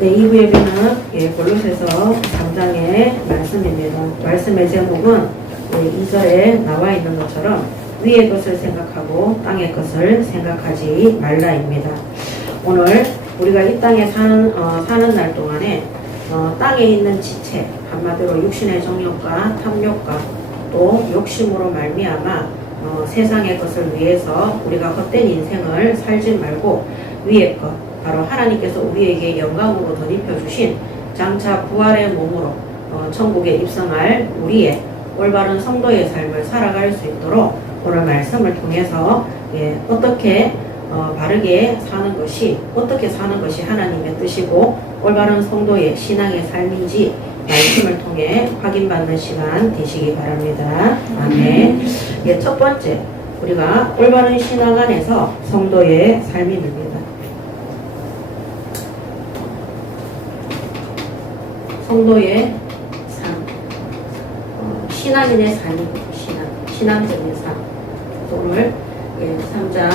네, 2부 예배는 골로새서 3장의 말씀입니다. 말씀의 제목은 2절에 나와 있는 것처럼 위의 것을 생각하고 땅의 것을 생각하지 말라입니다. 오늘 우리가 이 땅에 사는 날 동안에 땅에 있는 지체, 한마디로 육신의 정욕과 탐욕과 또 욕심으로 말미암아 세상의 것을 위해서 우리가 헛된 인생을 살지 말고 위의 것, 바로 하나님께서 우리에게 영광으로 덧입혀 주신 장차 부활의 몸으로 천국에 입성할 우리의 올바른 성도의 삶을 살아갈 수 있도록 오늘 말씀을 통해서 어떻게 바르게 사는 것이, 어떻게 사는 것이 하나님의 뜻이고 올바른 성도의 신앙의 삶인지 말씀을 통해 확인받는 시간 되시기 바랍니다. 아멘. 첫 번째, 우리가 올바른 신앙 안에서 성도의 삶입니다. 성도의 삶, 신앙인의 삶입니다. 신앙적인 삶. 오늘 3장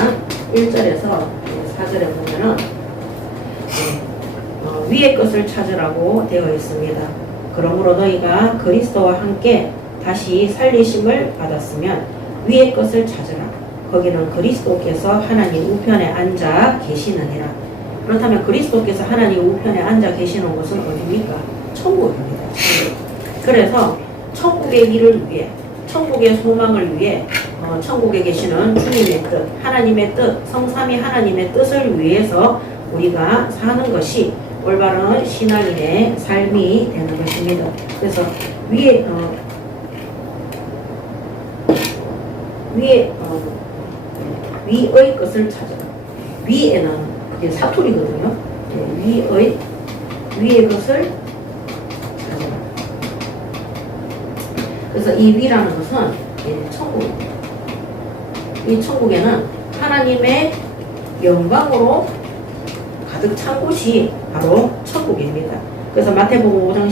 1절에서 4절에 보면은 위의 것을 찾으라고 되어 있습니다. 그러므로 너희가 그리스도와 함께 다시 살리심을 받았으면 위의 것을 찾으라. 거기는 그리스도께서 하나님 우편에 앉아 계시느니라. 그렇다면 그리스도께서 하나님 우편에 앉아 계시는 곳은 어디입니까? 천국입니다. 천국. 그래서 천국의 일을 위해, 천국의 소망을 위해 천국에 계시는 주님의 뜻, 하나님의 뜻, 성삼위 하나님의 뜻을 위해서 우리가 사는 것이 올바른 신앙인의 삶이 되는 것입니다. 그래서 위의 것을 찾아라. 위에는 그게 사투리거든요. 위의 것을 찾아라. 그래서 이 위라는 것은 천국입니다. 이 천국에는 하나님의 영광으로 가득 찬 곳이 바로 천국입니다. 그래서 마태복음 5장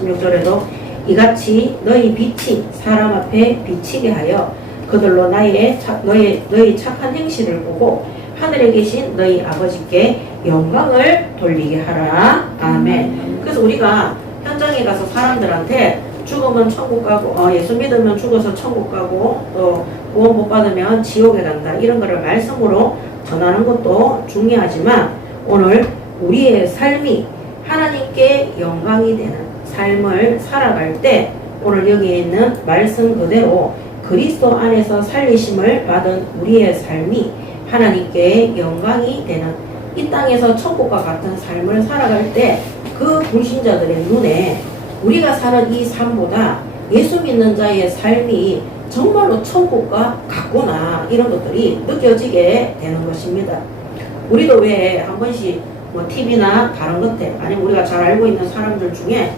16절에도 이같이 너희 빛이 사람 앞에 비치게 하여 그들로 너희 착한 행실을 보고 하늘에 계신 너희 아버지께 영광을 돌리게 하라. 아멘. 그래서 우리가 현장에 가서 사람들한테 죽으면 천국 가고 예수 믿으면 죽어서 천국 가고 또 구원 못 받으면 지옥에 간다, 이런 거를 말씀으로 전하는 것도 중요하지만 오늘 우리의 삶이 하나님께 영광이 되는 삶을 살아갈 때 오늘 여기에 있는 말씀 그대로 그리스도 안에서 살리심을 받은 우리의 삶이 하나님께 영광이 되는 이 땅에서 천국과 같은 삶을 살아갈 때 그 불신자들의 눈에 우리가 사는 이 삶보다 예수 믿는 자의 삶이 정말로 천국과 같구나, 이런 것들이 느껴지게 되는 것입니다. 우리도 왜 한 번씩 TV나 다른 것들, 아니면 우리가 잘 알고 있는 사람들 중에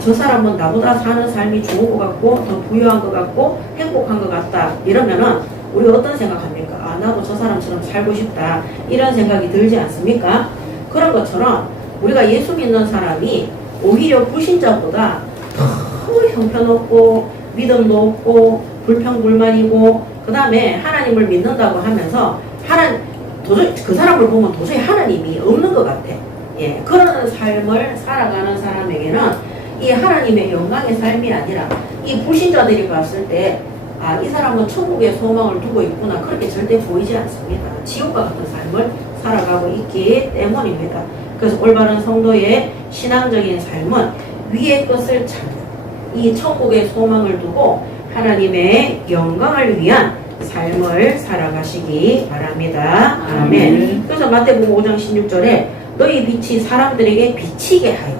저 사람은 나보다 사는 삶이 좋은 것 같고 더 부유한 것 같고 행복한 것 같다, 이러면은 우리가 어떤 생각합니까? 나도 저 사람처럼 살고 싶다, 이런 생각이 들지 않습니까? 그런 것처럼 우리가 예수 믿는 사람이 오히려 불신자보다 더 형편없고 믿음도 없고 불평불만이고 그 다음에 하나님을 믿는다고 하면서 도저히 그 사람을 보면 도저히 하나님이 없는 것 같아. 그런 삶을 살아가는 사람에게는 이 하나님의 영광의 삶이 아니라 이 불신자들이 봤을 때 이 사람은 천국의 소망을 두고 있구나, 그렇게 절대 보이지 않습니다. 지옥과 같은 삶을 살아가고 있기 때문입니다. 그래서 올바른 성도의 신앙적인 삶은 위의 것을 찾는 이 천국의 소망을 두고 하나님의 영광을 위한 삶을 살아가시기 바랍니다. 아멘. 그래서 마태복음 5장 16절에 너희 빛이 사람들에게 비치게 하여,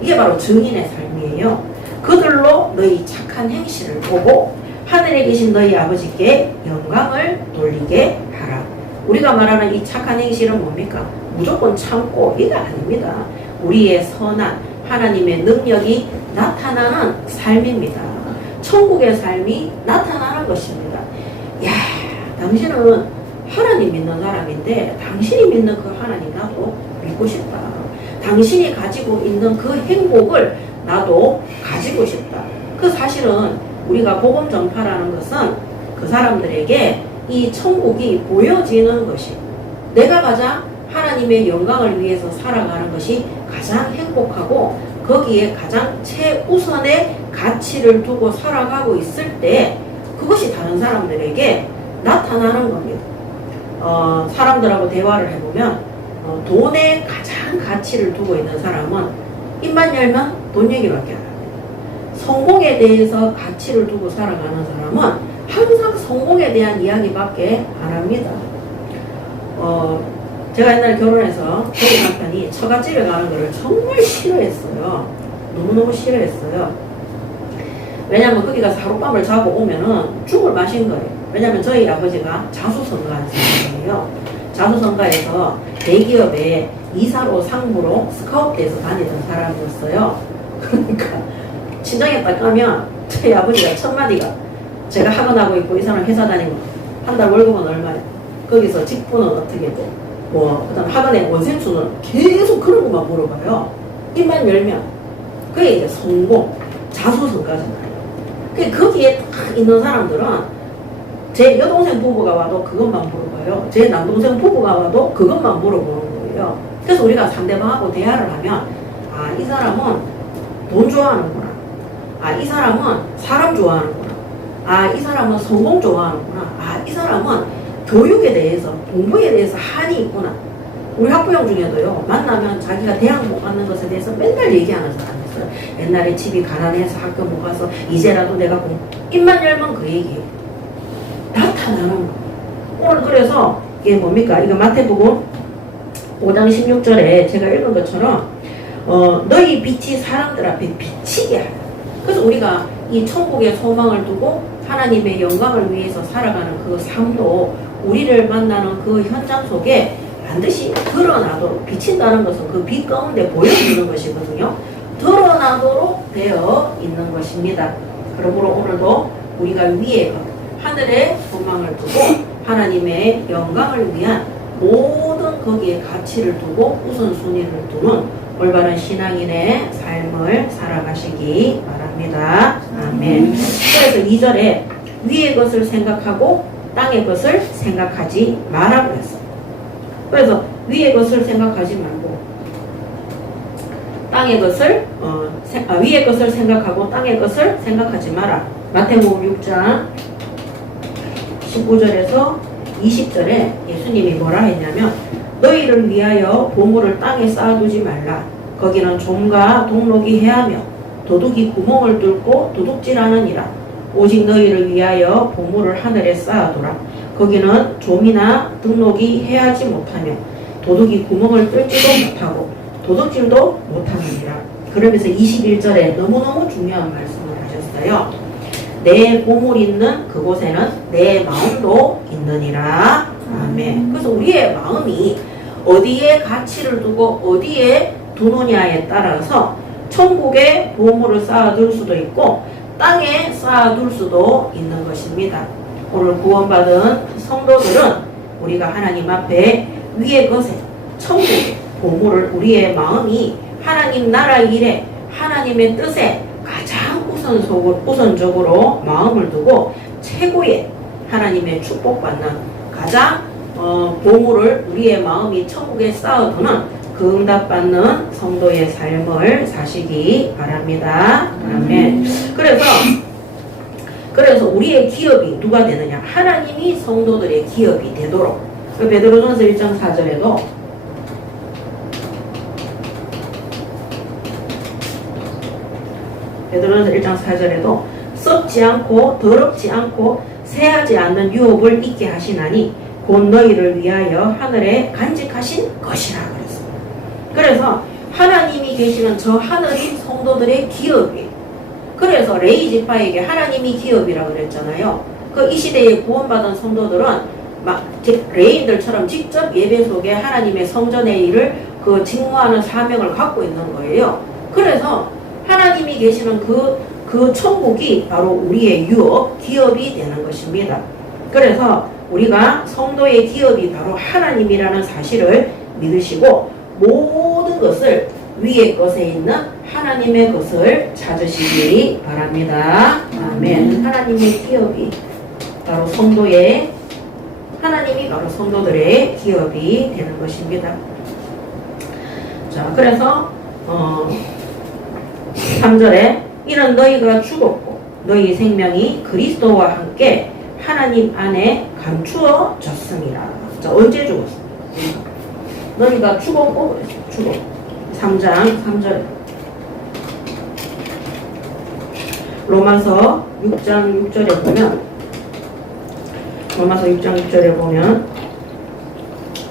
이게 바로 증인의 삶이에요. 그들로 너희 착한 행실을 보고 하늘에 계신 너희 아버지께 영광을 돌리게 하라. 우리가 말하는 이 착한 행실은 뭡니까? 무조건 참고 이게 아닙니다. 우리의 선한 하나님의 능력이 나타나는 삶입니다. 천국의 삶이 나타나는 것입니다. 당신은 하나님 믿는 사람인데 당신이 믿는 그 하나님 나도 믿고 싶다. 당신이 가지고 있는 그 행복을 나도 가지고 싶다. 그 사실은 우리가 복음 전파라는 것은 그 사람들에게 이 천국이 보여지는 것이, 내가 가장 하나님의 영광을 위해서 살아가는 것이 가장 행복하고 거기에 가장 최우선의 가치를 두고 살아가고 있을 때 그것이 다른 사람들에게 나타나는 겁니다. 사람들하고 대화를 해보면 돈에 가장 가치를 두고 있는 사람은 입만 열면 돈 얘기밖에 안 합니다. 성공에 대해서 가치를 두고 살아가는 사람은 항상 성공에 대한 이야기밖에 안 합니다. 제가 옛날에 결혼해서 저희 남편이 처갓집에 가는 거를 정말 싫어했어요. 너무너무 싫어했어요. 왜냐면 거기 가서 하룻밤을 자고 오면은 죽을 마신 거예요. 왜냐면 저희 아버지가 자수성가한 사람이에요. 자수성가에서 대기업에 이사로 상무로 스카웃돼서 다니던 사람이었어요. 그러니까 친정에 딱 가면 저희 아버지가 첫 마디가 제가 학원하고 있고 이 사람 회사 다니고 한 달 월급은 얼마야? 거기서 직분은 어떻게 돼? 그다음 학원의 원생수는 계속 그런 것만 물어봐요. 입만 열면 그게 이제 성공, 자수성가잖아요. 거기에 딱 있는 사람들은 제 여동생 부부가 와도 그것만 물어봐요. 제 남동생 부부가 와도 그것만 물어보는 거예요. 그래서 우리가 상대방하고 대화를 하면 이 사람은 돈 좋아하는구나. 이 사람은 사람 좋아하는구나. 이 사람은 성공 좋아하는구나. 이 사람은 교육에 대해서, 공부에 대해서 한이 있구나. 우리 학부형 중에도요, 만나면 자기가 대학 못 가는 것에 대해서 맨날 얘기하는 사람이 있어요. 옛날에 집이 가난해서 학교 못 가서 이제라도 내가 입만 열면 그 얘기예요. 나타나는 거예요. 오늘 그래서 이게 뭡니까? 이거 마태복음 5장 16절에 제가 읽은 것처럼 너희 빛이 사람들 앞에 비치게 하라. 그래서 우리가 이 천국의 소망을 두고 하나님의 영광을 위해서 살아가는 그 삶도 우리를 만나는 그 현장 속에 반드시 드러나도록, 비친다는 것은 그 빛 가운데 보여주는 것이거든요. 드러나도록 되어 있는 것입니다. 그러므로 오늘도 우리가 위에 하늘의 소망을 두고 하나님의 영광을 위한 모든 거기에 가치를 두고 우선순위를 두는 올바른 신앙인의 삶을 살아가시기 바랍니다. 아멘. 그래서 2절에 위의 것을 생각하고 땅의 것을 생각하지 마라 그랬어요. 그래서 위의 것을 생각하지 말고 땅의 것을 위의 것을 생각하고 땅의 것을 생각하지 마라. 마태복음 6장 19절에서 20절에 예수님이 뭐라 했냐면 너희를 위하여 보물을 땅에 쌓아두지 말라. 거기는 좀과 동록이 해하며 도둑이 구멍을 뚫고 도둑질하느니라. 오직 너희를 위하여 보물을 하늘에 쌓아두라. 거기는 좀이나 등록이 해하지 못하며 도둑이 구멍을 뚫지도 못하고 도둑질도 못하느니라. 그러면서 21절에 너무너무 중요한 말씀을 하셨어요. 내 보물 있는 그곳에는 내 마음도 있느니라. 아멘. 그래서 우리의 마음이 어디에 가치를 두고 어디에 두느냐에 따라서 천국에 보물을 쌓아둘 수도 있고 땅에 쌓아둘 수도 있는 것입니다. 오늘 구원받은 성도들은 우리가 하나님 앞에 위의 것에 천국에 보물을 우리의 마음이 하나님 나라 일에 하나님의 뜻에 가장 우선적으로 마음을 두고 최고의 하나님의 축복받는 가장 보물을 우리의 마음이 천국에 쌓아두는 그 응답받는 성도의 삶을 사시기 바랍니다. 아멘. 그래서 우리의 기업이 누가 되느냐? 하나님이 성도들의 기업이 되도록. 베드로전서 1장 4절에도 베드로전서 1장 4절에도 썩지 않고 더럽지 않고 새하지 않는 유업을 있게 하시나니 곧 너희를 위하여 하늘에 간직하신 것이라 그랬습니다. 그래서 하나님이 계시는 저 하늘이 성도들의 기업이에요. 그래서 레이 지파에게 하나님이 기업이라고 그랬잖아요. 이 시대에 구원받은 성도들은 레이인들처럼 직접 예배 속에 하나님의 성전의 일을 직무하는 사명을 갖고 있는 거예요. 그래서 하나님이 계시는 그 천국이 바로 우리의 유업, 기업이 되는 것입니다. 그래서 우리가 성도의 기업이 바로 하나님이라는 사실을 믿으시고 모든 것을 위의 것에 있는 하나님의 것을 찾으시기 바랍니다. 아멘. 하나님의 기업이 바로 성도의 하나님이 바로 성도들의 기업이 되는 것입니다. 자, 그래서 3절에 이는 너희가 죽었고 너희 생명이 그리스도와 함께 하나님 안에 감추어졌습니다. 자, 언제 죽었습니까? 너희가 죽었고 죽었고 3장 3절에 로마서 6장 6절에 보면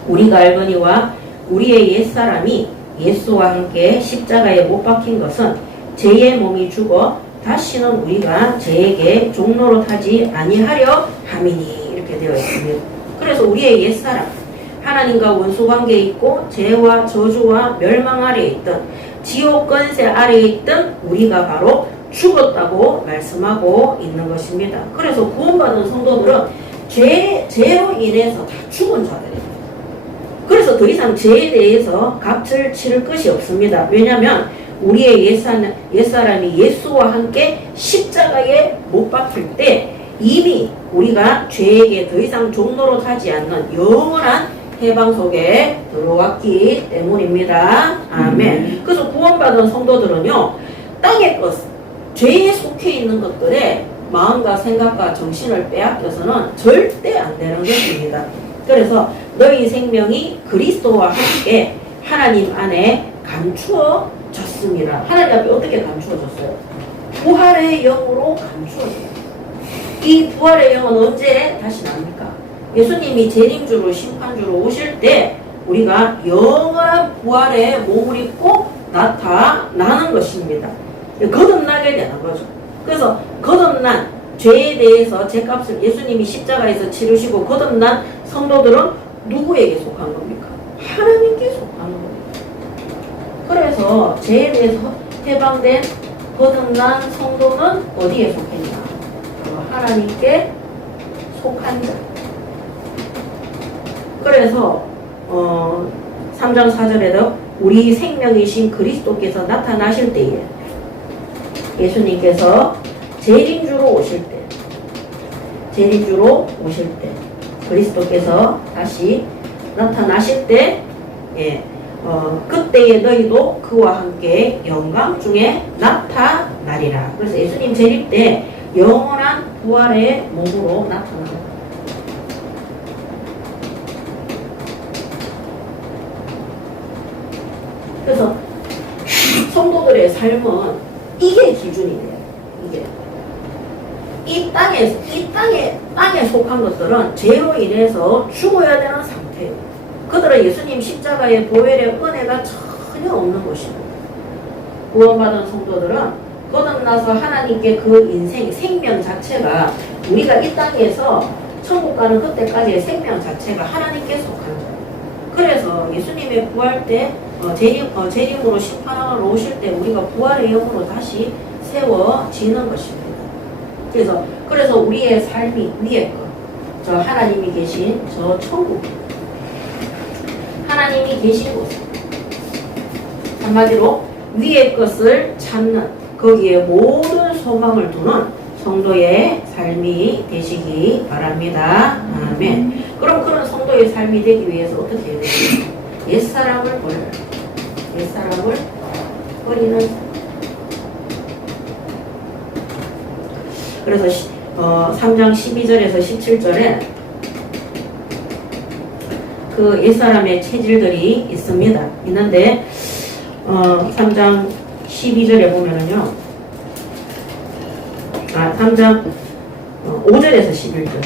우리가 알거니와 우리의 옛사람이 예수와 함께 십자가에 못 박힌 것은 죄의 몸이 죽어 다시는 우리가 죄에게 종로로 타지 아니하려 함이니 이렇게 되어 있습니다. 그래서 우리의 옛사람 하나님과 원수관계에 있고 죄와 저주와 멸망 아래에 있던 지옥 권세 아래에 있던 우리가 바로 죽었다고 말씀하고 있는 것입니다. 그래서 구원받은 성도들은 죄로 인해서 다 죽은 자들입니다. 그래서 더 이상 죄에 대해서 값을 치를 것이 없습니다. 왜냐하면 우리의 옛사람이 예수와 함께 십자가에 못 박힐 때 이미 우리가 죄에게 더 이상 종로로 타지 않는 영원한 해방 속에 들어왔기 때문입니다. 아멘. 그래서 구원받은 성도들은요, 땅의 것, 죄에 속해 있는 것들에 마음과 생각과 정신을 빼앗겨서는 절대 안 되는 것입니다. 그래서 너희 생명이 그리스도와 함께 하나님 안에 감추어졌습니다. 하나님 앞에 어떻게 감추어졌어요? 부활의 영으로 감추어져요. 이 부활의 영은 언제 다시 납니까? 예수님이 재림주로 심판주로 오실 때 우리가 영원한 부활의 몸을 입고 나타나는 것입니다. 거듭나게 되는 거죠. 그래서 거듭난 죄에 대해서 죄값을 예수님이 십자가에서 치르시고 거듭난 성도들은 누구에게 속한 겁니까? 하나님께 속하는 겁니다. 그래서 죄에 대해서 해방된 거듭난 성도는 어디에 속했냐? 하나님께 속한 자. 그래서 3장 4절에도 우리 생명이신 그리스도께서 나타나실 때에 예수님께서 재림주로 오실 때 그리스도께서 다시 나타나실 때 그때에 너희도 그와 함께 영광 중에 나타나리라. 그래서 예수님 재림 때 영원한 부활의 몸으로 나타납니다. 그래서 성도들의 삶은 이게 기준이에요. 이게 이 땅에 속한 것들은 죄로 인해서 죽어야 되는 상태예요. 그들은 예수님 십자가의 보혈의 은혜가 전혀 없는 것입니다. 구원받은 성도들은 거듭나서 하나님께 그 인생, 생명 자체가 우리가 이 땅에서 천국 가는 그때까지의 생명 자체가 하나님께 속한 거예요. 그래서 예수님의 부활 때 재림으로 심판하러 오실 때 우리가 부활의 영으로 다시 세워지는 것입니다. 그래서 우리의 삶이 위에 것, 저 하나님이 계신 저 천국, 하나님이 계신 곳, 한마디로 위의 것을 찾는 거기에 모든 소망을 두는 성도의 삶이 되시기 바랍니다. 아멘. 그럼 그런 성도의 삶이 되기 위해서 어떻게 해야 됩니까? 옛사람을 버려요. 옛사람을 버리는 삶. 그래서 3장 12절에서 17절에 그 옛사람의 체질들이 있는데 3장 12절에 보면은요, 3장 5절에서 11절,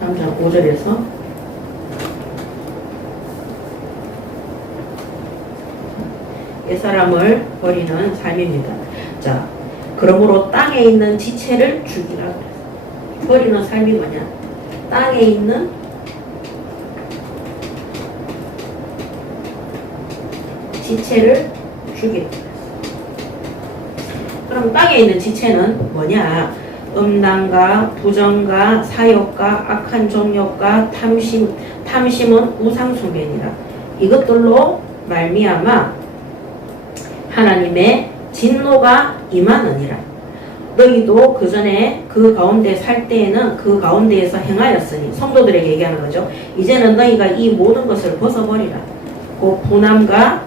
3장 5절에서 옛사람을 버리는 삶입니다. 자, 그러므로 땅에 있는 지체를 죽이라 그랬어요. 버리는 삶이 뭐냐? 땅에 있는 지체를 죽이라. 그럼 땅에 있는 지체는 뭐냐? 음란과 부정과 사욕과 악한 정욕과 탐심은 우상숭배니라. 이것들로 말미암아 하나님의 진노가 임하느니라. 너희도 그 전에 그 가운데 살 때에는 그 가운데에서 행하였으니 성도들에게 얘기하는 거죠. 이제는 너희가 이 모든 것을 벗어버리라. 그 분함과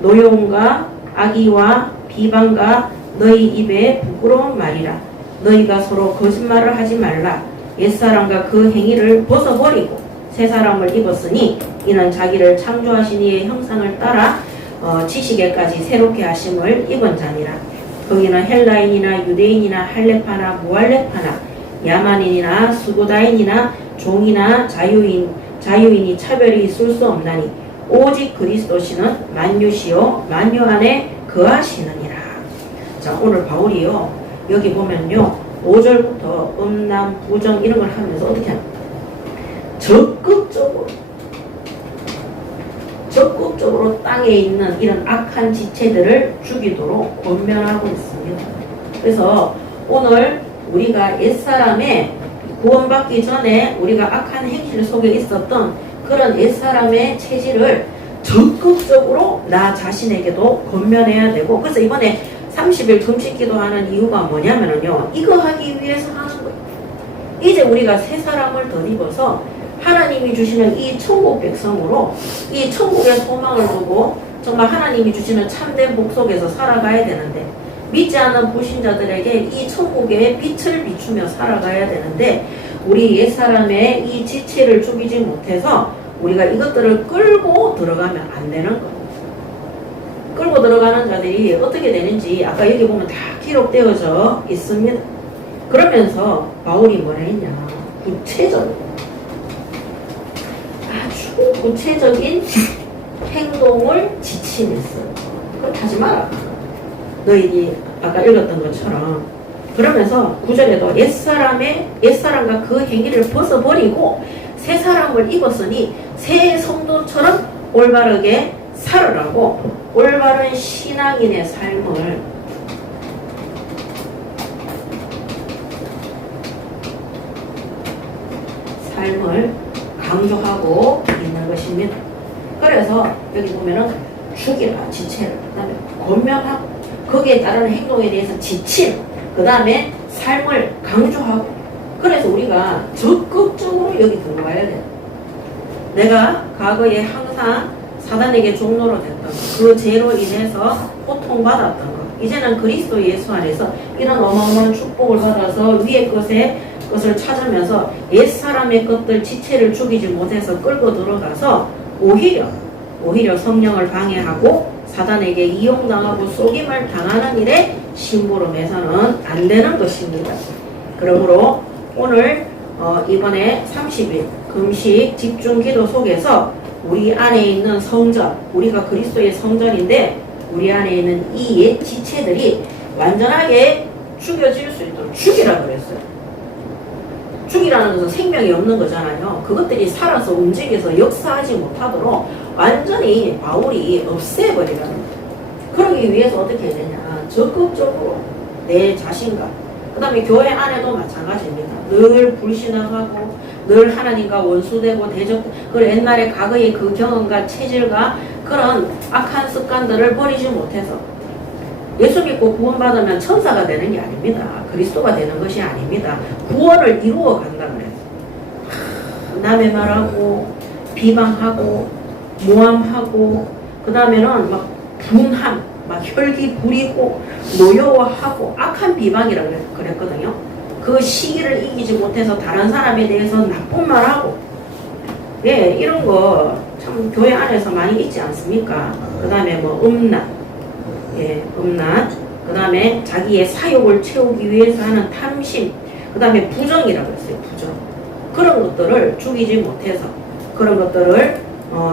노여움과 악의와 비방과 너희 입에 부끄러운 말이라. 너희가 서로 거짓말을 하지 말라. 옛사람과 그 행위를 벗어버리고 새 사람을 입었으니 이는 자기를 창조하신 이의 형상을 따라 지식에까지 새롭게 하심을 입은 자니라. 거기는 헬라인이나 유대인이나 할레파나 무할레파나 야만인이나 수고다인이나 종이나 자유인이 차별이 있을 수 없나니 오직 그리스도시는 만유시요 만유 안에 거하시느니라. 자, 오늘 바울이요 여기 보면요 5절부터 음란 부정 이런 걸 하면서 어떻게 하냐, 적극적으로 땅에 있는 이런 악한 지체들을 죽이도록 권면하고 있습니다. 그래서 오늘 우리가 옛사람의 구원받기 전에 우리가 악한 행실 속에 있었던 그런 옛사람의 체질을 적극적으로 나 자신에게도 권면해야 되고, 그래서 이번에 30일 금식기도 하는 이유가 뭐냐면요 이거 하기 위해서 하는 거예요. 이제 우리가 새 사람을 덧입어서 하나님이 주시는 이 천국 백성으로 이 천국의 소망을 두고 정말 하나님이 주시는 참된 복 속에서 살아가야 되는데, 믿지 않는 불신자들에게 이 천국의 빛을 비추며 살아가야 되는데, 우리 옛사람의 이 지체를 죽이지 못해서 우리가 이것들을 끌고 들어가면 안 되는 거예요. 끌고 들어가는 자들이 어떻게 되는지 아까 여기 보면 다 기록되어져 있습니다. 그러면서 바울이 뭐라 했냐, 아주 구체적인 행동을 지침했어요. 그럼 하지 마라. 너희들이 아까 읽었던 것처럼. 그러면서 9절에도 옛사람과 그 행위를 벗어버리고 새 사람을 입었으니 새 성도처럼 올바르게 살으라고, 올바른 신앙인의 삶을 강조하고 있는 것입니다. 그래서 여기 보면은 죽이라, 지체를, 그 다음에 권면하고 거기에 따르는 행동에 대해서 지침, 그 다음에 삶을 강조하고, 그래서 우리가 적극적으로 여기 들어가야 돼요. 내가 과거에 항상 사단에게 종로로 됐던 그 죄로 인해서 고통받았던 것, 이제는 그리스도 예수 안에서 이런 어마어마한 축복을 받아서 위의 것을 찾으면서 옛사람의 것들 지체를 죽이지 못해서 끌고 들어가서 오히려 성령을 방해하고 사단에게 이용당하고 속임을 당하는 일에 심부름해서는 안 되는 것입니다. 그러므로 오늘 이번에 30일 금식 집중기도 속에서 우리 안에 있는 성전, 우리가 그리스도의 성전인데 우리 안에 있는 이 옛 지체들이 완전하게 죽여질 수 있도록 죽이라 그랬어요. 죽이라는 것은 생명이 없는 거잖아요. 그것들이 살아서 움직여서 역사하지 못하도록 완전히 바울이 없애버리라는 거예요. 그러기 위해서 어떻게 해야 되냐, 적극적으로 내 자신과, 그 다음에 교회 안에도 마찬가지입니다. 늘 불신앙하고 늘 하나님과 원수되고 그 옛날에 과거의 그 경험과 체질과 그런 악한 습관들을 버리지 못해서 예수 믿고 구원받으면 천사가 되는 게 아닙니다. 그리스도가 되는 것이 아닙니다. 구원을 이루어 간다 그래서 남의 말하고 비방하고 모함하고, 그 다음에는 막 분함, 막 혈기 부리고 노여워하고 악한 비방이라고 그랬거든요. 그 시기를 이기지 못해서 다른 사람에 대해서 나쁜 말하고, 예, 이런 거 참 교회 안에서 많이 있지 않습니까? 그 다음에 뭐 음란, 그 다음에 자기의 사욕을 채우기 위해서 하는 탐심, 그 다음에 부정이라고 했어요. 부정. 그런 것들을 죽이지 못해서 그런 것들을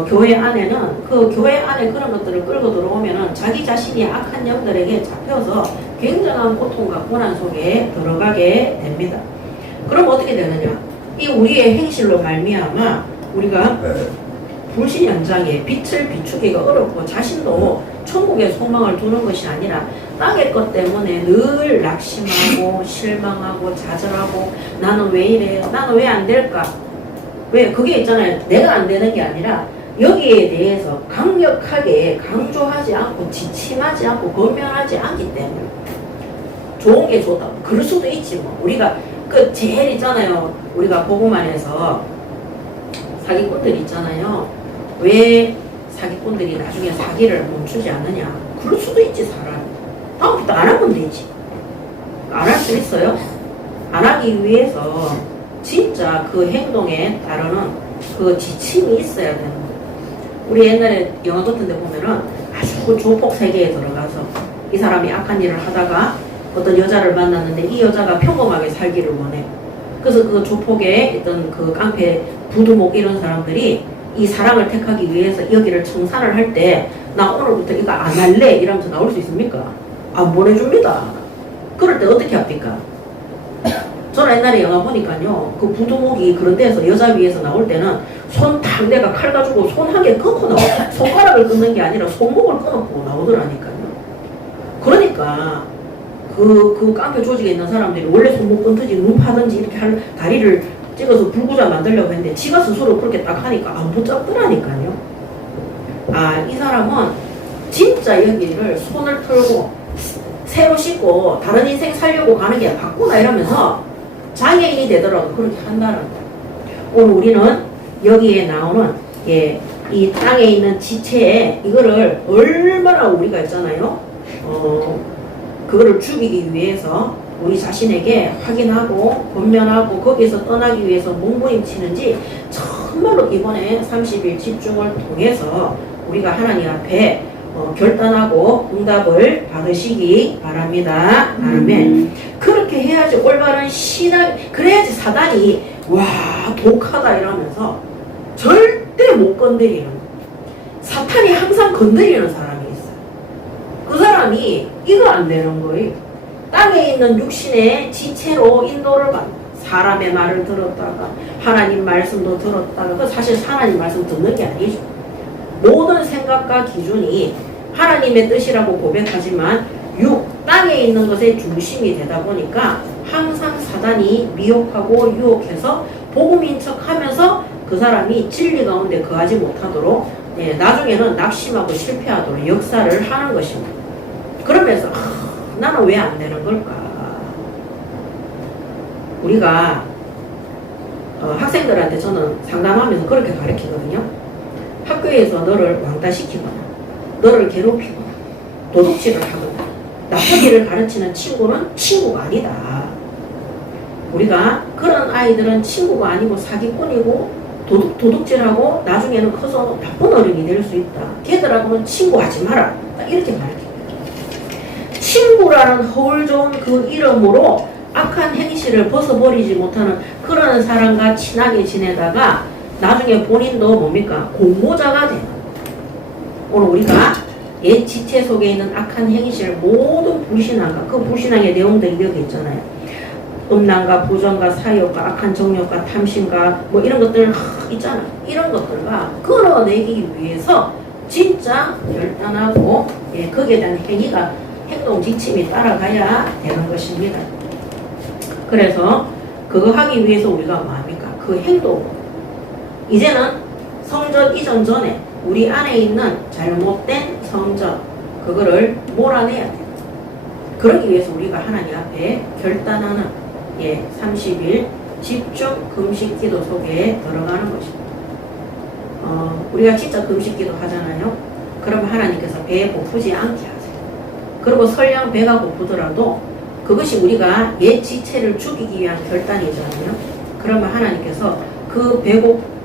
교회 안에는 그 교회 안에 그런 것들을 끌고 들어오면은 자기 자신이 악한 영들에게 잡혀서 굉장한 고통과 고난 속에 들어가게 됩니다. 그럼 어떻게 되느냐? 이 우리의 행실로 말미암아 우리가 불신 현장에 빛을 비추기가 어렵고 자신도 천국의 소망을 두는 것이 아니라 땅의 것 때문에 늘 낙심하고 실망하고 좌절하고 나는 왜 이래? 나는 왜 안 될까? 왜? 그게 있잖아요. 내가 안 되는 게 아니라 여기에 대해서 강력하게 강조하지 않고 지침하지 않고 권면하지 않기 때문에 좋은 게 좋다. 그럴 수도 있지 뭐. 우리가 그 제일 있잖아요. 우리가 복음 안에서 사기꾼들 있잖아요. 왜 사기꾼들이 나중에 사기를 멈추지 않느냐. 그럴 수도 있지 사람. 다음부터 안 하면 되지. 안 할 수 있어요? 안 하기 위해서 진짜 그 행동에 따르는 그 지침이 있어야 되는 거예요. 우리 옛날에 영화 같은 데 보면은 아주 조폭 세계에 들어가서 이 사람이 악한 일을 하다가 어떤 여자를 만났는데 이 여자가 평범하게 살기를 원해. 그래서 그 조폭에 있던 그 깡패 부두목 이런 사람들이 이 사람을 택하기 위해서 여기를 청산을 할 때 나 오늘부터 이거 안 할래 이러면서 나올 수 있습니까? 안 보내줍니다. 그럴 때 어떻게 합니까? 저는 옛날에 영화 보니까요, 그 부두목이 그런 데서 여자 위에서 나올 때는 손 탁 내가 칼 가지고 손 한 개 끊고 나오고 손가락을 끊는 게 아니라 손목을 끊고 나오더라니까요. 그러니까 그 깡패 조직에 있는 사람들이 원래 손목 끊든지 눈 파든지 이렇게 할 다리를 찍어서 불구자 만들려고 했는데 지가 스스로 그렇게 딱 하니까 안 붙잡더라니까요. 아, 이 사람은 진짜 여기를 손을 털고 새로 씻고 다른 인생 살려고 가는 게 바꾸나 이러면서 장애인이 되더라도 그렇게 한다는 거예요. 오늘 우리는 여기에 나오는 이 땅에 있는 지체에 이거를 얼마나 우리가 있잖아요. 그거를 죽이기 위해서 우리 자신에게 확인하고 권면하고 거기에서 떠나기 위해서 몸부림치는지 정말로 이번에 30일 집중을 통해서 우리가 하나님 앞에 결단하고 응답을 받으시기 바랍니다. 아멘. 그렇게 해야지 올바른 신앙, 그래야지 사단이 와 독하다 이러면서 절대 못 건드리는, 사탄이 항상 건드리는 사람이 있어요. 그 사람이 이거 안 되는 거예요. 땅에 있는 육신의 지체로 인도를 받는, 사람의 말을 들었다가 하나님 말씀도 들었다가, 그 사실 하나님 말씀 듣는 게 아니죠. 모든 생각과 기준이 하나님의 뜻이라고 고백하지만 땅에 있는 것의 중심이 되다 보니까 항상 사단이 미혹하고 유혹해서 복음인 척하면서 그 사람이 진리 가운데 거하지 못하도록 나중에는 낙심하고 실패하도록 역사를 하는 것입니다. 그러면서 나는 왜 안 되는 걸까? 우리가 학생들한테 저는 상담하면서 그렇게 가르치거든요. 학교에서 너를 왕따시키거나 너를 괴롭히거나 도둑질을 하거나 나쁘기를 가르치는 친구는 친구가 아니다. 우리가 그런 아이들은 친구가 아니고 사기꾼이고 도둑질하고 나중에는 커서 나쁜 어른이 될 수 있다. 걔들하고는 친구하지 마라. 이렇게 가르쳐요. 친구라는 허울 좋은 그 이름으로 악한 행실을 벗어버리지 못하는 그런 사람과 친하게 지내다가 나중에 본인도 뭡니까? 공모자가 되는 거예요. 오늘 우리가 옛 지체 속에 있는 악한 행실, 모든 불신앙과 그 불신앙의 내용들이 여기 있잖아요. 음란과 부정과 사욕과 악한 정욕과 탐심과 뭐 이런 것들 있잖아. 이런 것들과 끌어내기 위해서 진짜 결단하고 거기에 대한 행동 지침이 따라가야 되는 것입니다. 그래서 그거 하기 위해서 우리가 뭐합니까? 그 행동. 이제는 성전 이전 전에 우리 안에 있는 잘못된 성전, 그거를 몰아내야 돼요. 그러기 위해서 우리가 하나님 앞에 결단하는 30일 집중 금식 기도 속에 들어가는 것입니다. 우리가 진짜 금식 기도 하잖아요. 그러면 하나님께서 배에 고프지 않게 하세요. 그리고 설령 배가 고프더라도 그것이 우리가 옛 지체를 죽이기 위한 결단이잖아요. 그러면 하나님께서 그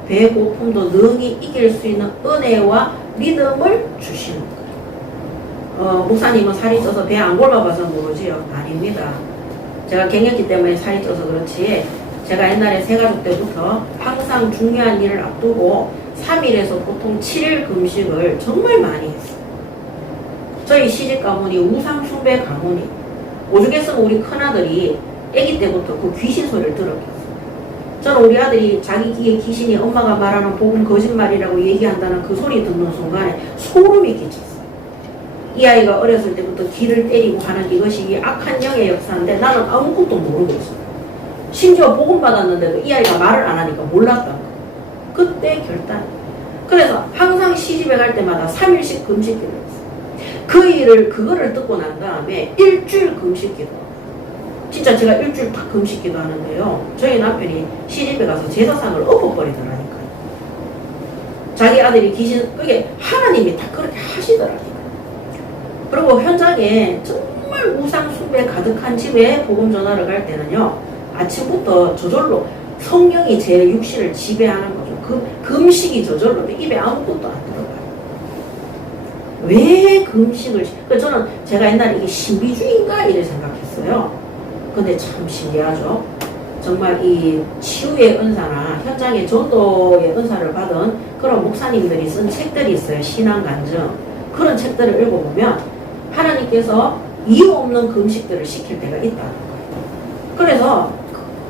배고픔도 능히 이길 수 있는 은혜와 믿음을 주시는 거예요. 목사님은 살이 쪄서 배 안 골라봐서 모르지요? 아닙니다. 제가 갱년기 때문에 살이 쪄서 그렇지, 제가 옛날에 새가족 때부터 항상 중요한 일을 앞두고 3일에서 보통 7일 금식을 정말 많이 했어요. 저희 시집 가문이 우상숭배 가문이, 오죽했으면 우리 큰아들이 아기 때부터 그 귀신 소리를 들었겠어요. 저는 우리 아들이 자기 귀에 귀신이 엄마가 말하는 복음 거짓말이라고 얘기한다는 그 소리 듣는 순간에 소름이 끼쳤어요. 이 아이가 어렸을 때부터 귀를 때리고 하는 이것이 악한 영의 역사인데 나는 아무것도 모르고 있어요. 심지어 복음 받았는데도 이 아이가 말을 안 하니까 몰랐던 거예요. 그때 결단. 그래서 항상 시집에 갈 때마다 3일씩 금식기도 했어요. 그거를 듣고 난 다음에 일주일 금식기도. 진짜 제가 일주일 딱 금식기도 하는데요. 저희 남편이 시집에 가서 제사상을 엎어버리더라니까요. 자기 아들이 귀신, 그게 하나님이 다 그렇게 하시더라니까요. 그리고 현장에 정말 우상 숭배 가득한 집에 복음 전하러 갈 때는요, 아침부터 저절로 성령이 제 육신을 지배하는 거죠. 그 금식이 저절로 입에 아무것도 안 들어가요. 왜 금식을? 저는 제가 옛날에 이게 신비주의인가 이래 생각했어요. 근데 참 신기하죠. 정말 이 치유의 은사나 현장의 전도의 은사를 받은 그런 목사님들이 쓴 책들이 있어요. 신앙 간증. 그런 책들을 읽어보면 하나님께서 이유 없는 금식들을 시킬 때가 있다는 거예요. 그래서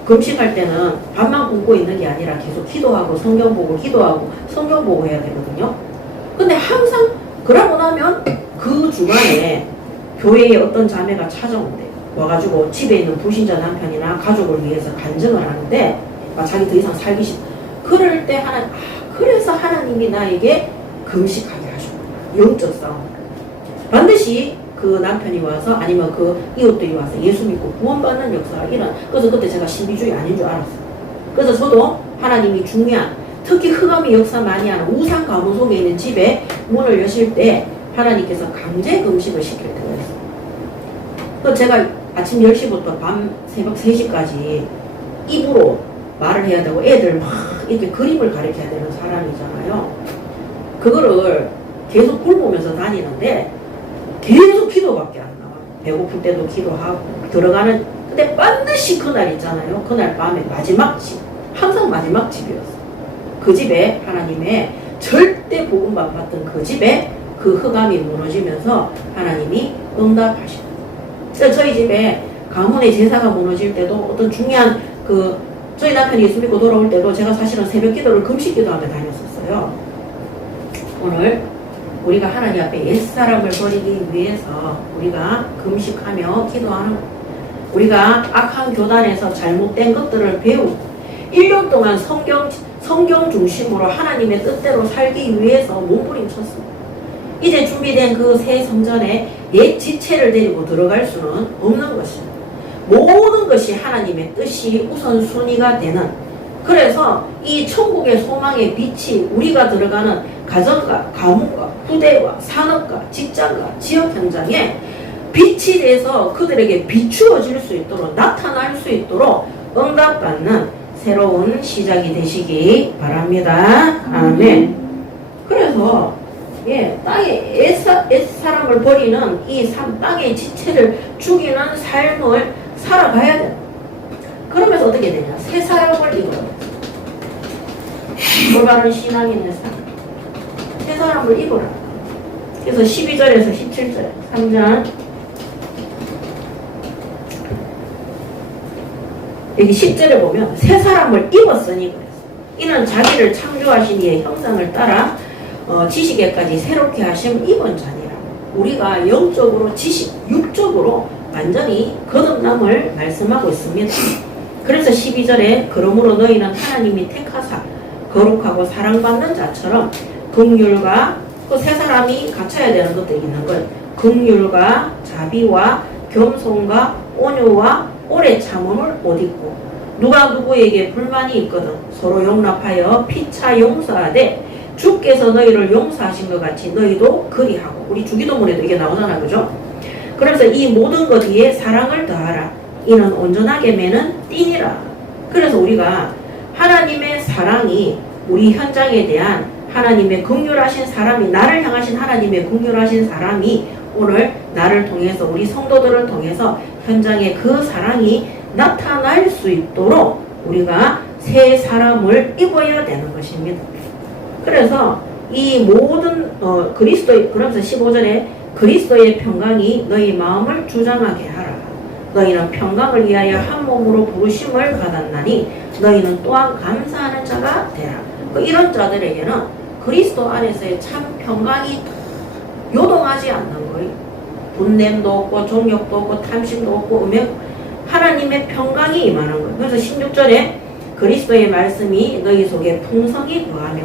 금식할 때는 밥만 굶고 있는 게 아니라 계속 기도하고 성경 보고 기도하고 성경 보고 해야 되거든요. 근데 항상 그러고 나면 그 주간에 교회에 어떤 자매가 찾아온대요. 와가지고 집에 있는 불신자 남편이나 가족을 위해서 간증을 하는데 자기 더 이상 살기 싫다. 그럴 때 그래서 하나님이 나에게 금식하게 하셨구나. 영적 싸움. 반드시 그 남편이 와서 아니면 그 이웃들이 와서 예수 믿고 구원받는 역사가 일어나. 그래서 그때 제가 신비주의 아닌 줄 알았어요. 그래서 저도 하나님이 중요한, 특히 흑암의 역사 많이 하는 우상 가문 속에 있는 집에 문을 여실 때 하나님께서 강제 금식을 시킬 때가 있어요. 그래서 제가 아침 10시부터 밤 새벽 3시까지 입으로 말을 해야 되고 애들 막 이렇게 그림을 가르쳐야 되는 사람이잖아요. 그거를 계속 굴보면서 다니는데 계속 기도밖에 안 나와. 배고플 때도 기도하고 들어가는, 근데 반드시 그날 있잖아요. 그날 밤에 마지막 집, 항상 마지막 집이었어. 그 집에 하나님의 절대 복음만 받던 그 집에 그 흑암이 무너지면서 하나님이 응답하시고. 저희 집에 가문의 제사가 무너질 때도 어떤 중요한 저희 남편이 예수 믿고 돌아올 때도 제가 사실은 새벽 기도를 금식 기도하며 다녔었어요. 오늘 우리가 하나님 앞에 옛사람을 버리기 위해서 우리가 금식하며 기도하는 것. 우리가 악한 교단에서 잘못된 것들을 배우고 1년 동안 성경 중심으로 하나님의 뜻대로 살기 위해서 몸부림쳤습니다. 이제 준비된 그 새 성전에 옛 지체를 데리고 들어갈 수는 없는 것입니다. 모든 것이 하나님의 뜻이 우선순위가 되는, 그래서 이 천국의 소망의 빛이 우리가 들어가는 가정과 가문과 후대와 산업과 직장과 지역 현장에 빛이 돼서 그들에게 비추어질 수 있도록, 나타날 수 있도록 응답받는 새로운 시작이 되시기 바랍니다. 아멘. 그래서 땅에 옛사람을 버리는 이 땅의 지체를 죽이는 삶을 살아가야 돼. 그러면서 어떻게 되냐? 새 사람을 입어야 돼. 올바른 신앙인의 삶. 새 사람을 입어라. 그래서 12절에서 17절 3장 여기 10절에 보면 새 사람을 입었으니 그랬어. 이는 자기를 창조하신 이의 형상을 따라 지식에까지 새롭게 하심 입은 자니라. 우리가 영적으로 지식, 육적으로 완전히 거듭남을 말씀하고 있습니다. 그래서 12절에 그러므로 너희는 하나님이 택하사 거룩하고 사랑받는 자처럼 긍휼과 그 세 사람이 갖춰야 되는 것들이 있는 거예요. 긍휼과 자비와 겸손과 온유와 오래 참음을 못 잊고 누가 누구에게 불만이 있거든 서로 용납하여 피차 용서하되 주께서 너희를 용서하신 것 같이 너희도 그리하고. 우리 주기도문에도 이게 나오잖아, 그죠? 그래서 이 모든 것 위에 사랑을 더하라. 이는 온전하게 매는 띠니라. 그래서 우리가 하나님의 사랑이 우리 현장에 대한 하나님의 긍휼하신 사람이, 나를 향하신 하나님의 긍휼하신 사람이 오늘 나를 통해서, 우리 성도들을 통해서 현장에 그 사랑이 나타날 수 있도록 우리가 새 사람을 입어야 되는 것입니다. 그래서 이 모든 그리스도의, 그러면서 15절에 그리스도의 평강이 너희 마음을 주장하게 하라. 너희는 평강을 위하여 한 몸으로 부르심을 받았나니 너희는 또한 감사하는 자가 되라. 이런 자들에게는 그리스도 안에서의 참 평강이 요동하지 않는 거예요. 분냄도 없고 종욕도 없고 탐심도 없고 하나님의 평강이 임하는 거예요. 그래서 16절에 그리스도의 말씀이 너희 속에 풍성히 거하며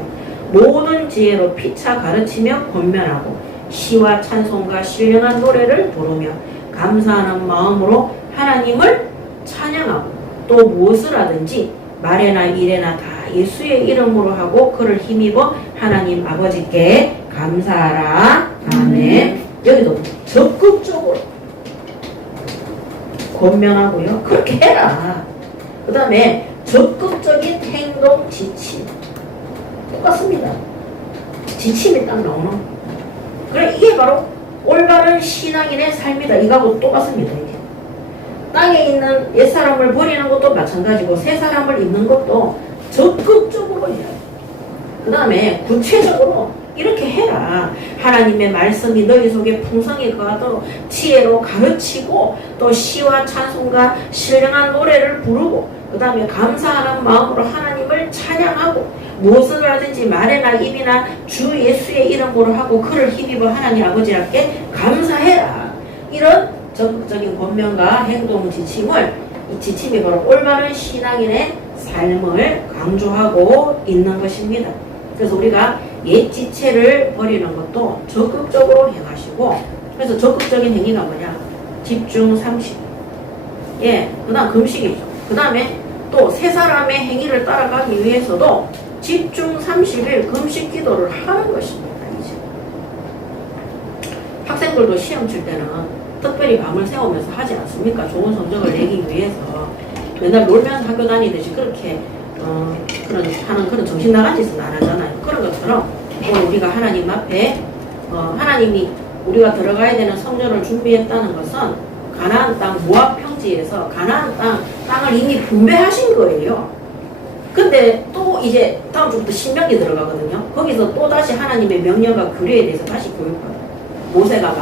모든 지혜로 피차 가르치며 권면하고 시와 찬송과 신령한 노래를 부르며 감사하는 마음으로 하나님을 찬양하고 또 무엇을 하든지 말에나 일에나 다 예수의 이름으로 하고 그를 힘입어 하나님 아버지께 감사하라. 아멘. 여기도 적극적으로 권면하고요. 그렇게 해라. 그 다음에 적극적인 행동 지침. 똑같습니다. 지침이 딱 나오는. 그래, 이게 바로 올바른 신앙인의 삶이다. 이거하고 똑같습니다. 이게. 땅에 있는 옛사람을 버리는 것도 마찬가지고 새 사람을 입는 것도 적극적으로 해야 돼. 그 다음에 구체적으로 이렇게 해라. 하나님의 말씀이 너희 속에 풍성히 거하도록 지혜로 가르치고 또 시와 찬송과 신령한 노래를 부르고 그 다음에 감사하는 마음으로 하나님을 찬양하고 무엇을 하든지 말이나 입이나 주 예수의 이름으로 하고 그를 힘입어 하나님 아버지께 감사해라. 이런 적극적인 권면과 행동 지침을 이 지침이 바로 올바른 신앙인의 삶을 강조하고 있는 것입니다. 그래서 우리가 옛 지체를 버리는 것도 적극적으로 행하시고 그래서 적극적인 행위가 뭐냐? 집중 30. 예, 그 다음 금식이죠. 그 다음에 또 세 사람의 행위를 따라가기 위해서도 집중 30일 금식 기도를 하는 것입니다. 이제. 학생들도 시험 칠 때는 특별히 밤을 새우면서 하지 않습니까? 좋은 성적을 내기 위해서 맨날 놀면서 학교 다니듯이 그렇게 하는 그런 정신 나간 짓은 안 하잖아요. 그런 것처럼 오늘 우리가 하나님 앞에 하나님이 우리가 들어가야 되는 성전을 준비했다는 것은 가나안 땅 모압 평지에서 가나안 땅을 이미 분배하신 거예요. 근데 또 이제 다음 주부터 신명기 들어가거든요. 거기서 또 다시 하나님의 명령과 규례에 대해서 다시 교육받아요. 모세가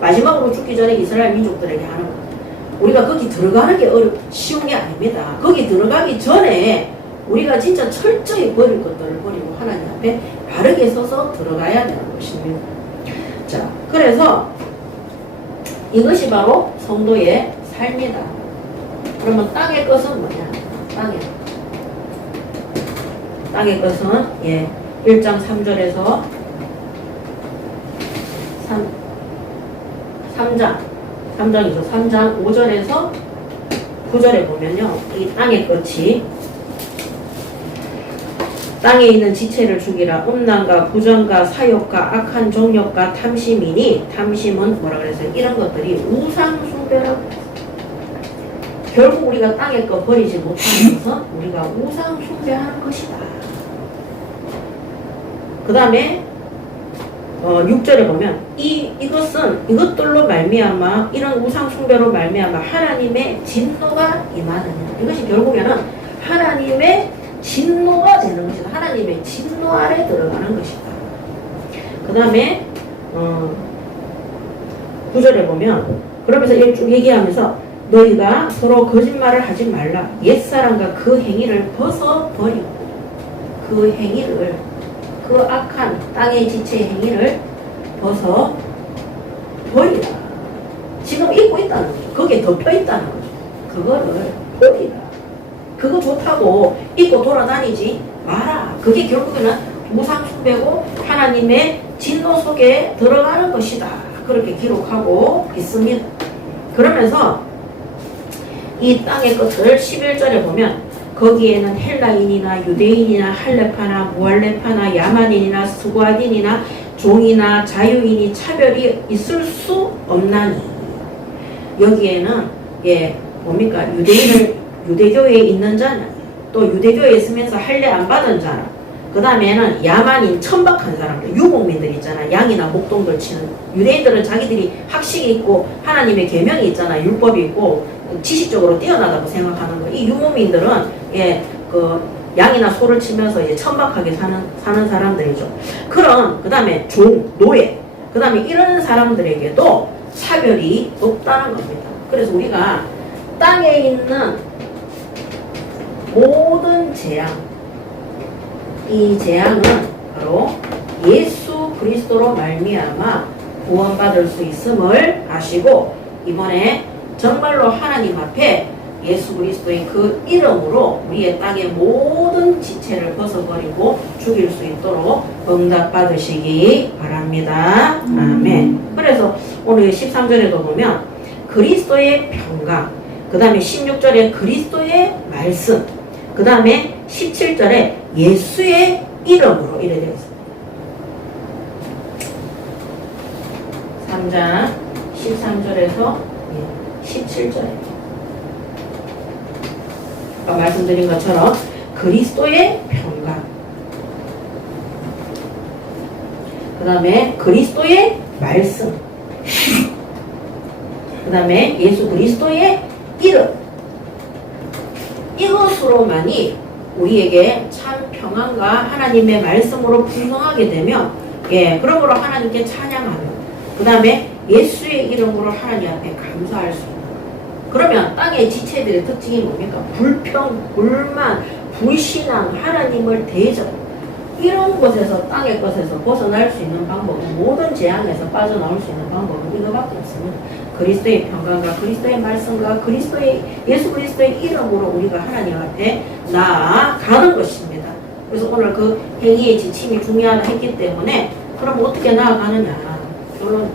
마지막으로 죽기 전에 이스라엘 민족들에게 하는 거. 우리가 거기 들어가는 게 쉬운 게 아닙니다. 거기 들어가기 전에 우리가 진짜 철저히 버릴 것들을 버리고 하나님 앞에 바르게 서서 들어가야 되는 것입니다. 자, 그래서 이것이 바로 성도의 삶이다. 그러면 땅의 것은 뭐냐? 땅의 것은 1장 3절에서 3장이죠. 3장 5절에서 9절에 보면요. 이 땅의 것이 땅에 있는 지체를 죽이라. 음란과 부정과 사욕과 악한 정욕과 탐심이니 탐심은 뭐라 그랬어요? 이런 것들이 우상숭배라고 그랬어요. 결국 우리가 땅의 것 버리지 못하는 것은 우리가 우상숭배하는 것이다. 그 다음에 6절에 보면 이것들로 말미암아 이런 우상숭배로 말미암아 하나님의 진노가 임하느냐. 이것이 결국에는 하나님의 진노가 되는 것이다. 하나님의 진노 아래 들어가는 것이다. 그 다음에 9절에 보면 그러면서 쭉 얘기하면서 너희가 서로 거짓말을 하지 말라. 옛사람과 그 행위를 벗어버리고 그 행위를 그 악한 땅의 지체의 행위를 벗어버리라. 지금 입고 있다는 거죠. 거기에 덮여 있다는 거죠. 그거를 버리라. 그거 좋다고 입고 돌아다니지 마라. 그게 결국에는 우상숭배고 하나님의 진노 속에 들어가는 것이다. 그렇게 기록하고 있습니다. 그러면서 이 땅의 것을 11절에 보면 거기에는 헬라인이나 유대인이나 할레파나 무할레파나 야만인이나 스과딘이나 종이나 자유인이 차별이 있을 수 없나니. 여기에는 뭡니까? 유대교회에 있는 자는 또 유대교회에 있으면서 할례 안 받은 자는 그 다음에는 야만인 천박한 사람들 유목민들 있잖아. 양이나 목동들 치는 유대인들은 자기들이 학식이 있고 하나님의 계명이 있잖아. 율법이 있고 지식적으로 뛰어나다고 생각하는 거. 이 유목민들은 그 양이나 소를 치면서 이제 천박하게 사는 사람들이죠. 그 다음에 노예, 그 다음에 이런 사람들에게도 차별이 없다는 겁니다. 그래서 우리가 땅에 있는 모든 재앙, 이 재앙은 바로 예수 그리스도로 말미암아 구원받을 수 있음을 아시고 이번에 정말로 하나님 앞에 예수 그리스도의 그 이름으로 우리의 땅의 모든 지체를 벗어버리고 죽일 수 있도록 응답받으시기 바랍니다. 아멘. 그래서 오늘 13절에도 보면 그리스도의 평강, 그 다음에 16절에 그리스도의 말씀, 그 다음에 17절에 예수의 이름으로 이래 되어 있습니다. 3장 13절에서 17절에 아까 말씀드린 것처럼 그리스도의 평강, 그 다음에 그리스도의 말씀, 그 다음에 예수 그리스도의 이름, 이것으로만이 우리에게 참 평안과 하나님의 말씀으로 풍성하게 되면, 그러므로 하나님께 찬양하며, 그 다음에 예수의 이름으로 하나님 앞에 감사할 수 있는. 그러면 땅의 지체들의 특징이 뭡니까? 불평, 불만, 불신앙, 하나님을 대적, 이런 것에서, 땅의 것에서 벗어날 수 있는 방법은, 모든 재앙에서 빠져나올 수 있는 방법은 이거밖에 없습니다. 그리스도의 평강과 그리스도의 말씀과 예수 그리스도의 이름으로 우리가 하나님 앞에 나아가는 것입니다. 그래서 오늘 그 행위의 지침이 중요하다 했기 때문에, 그럼 어떻게 나아가느냐? 결론.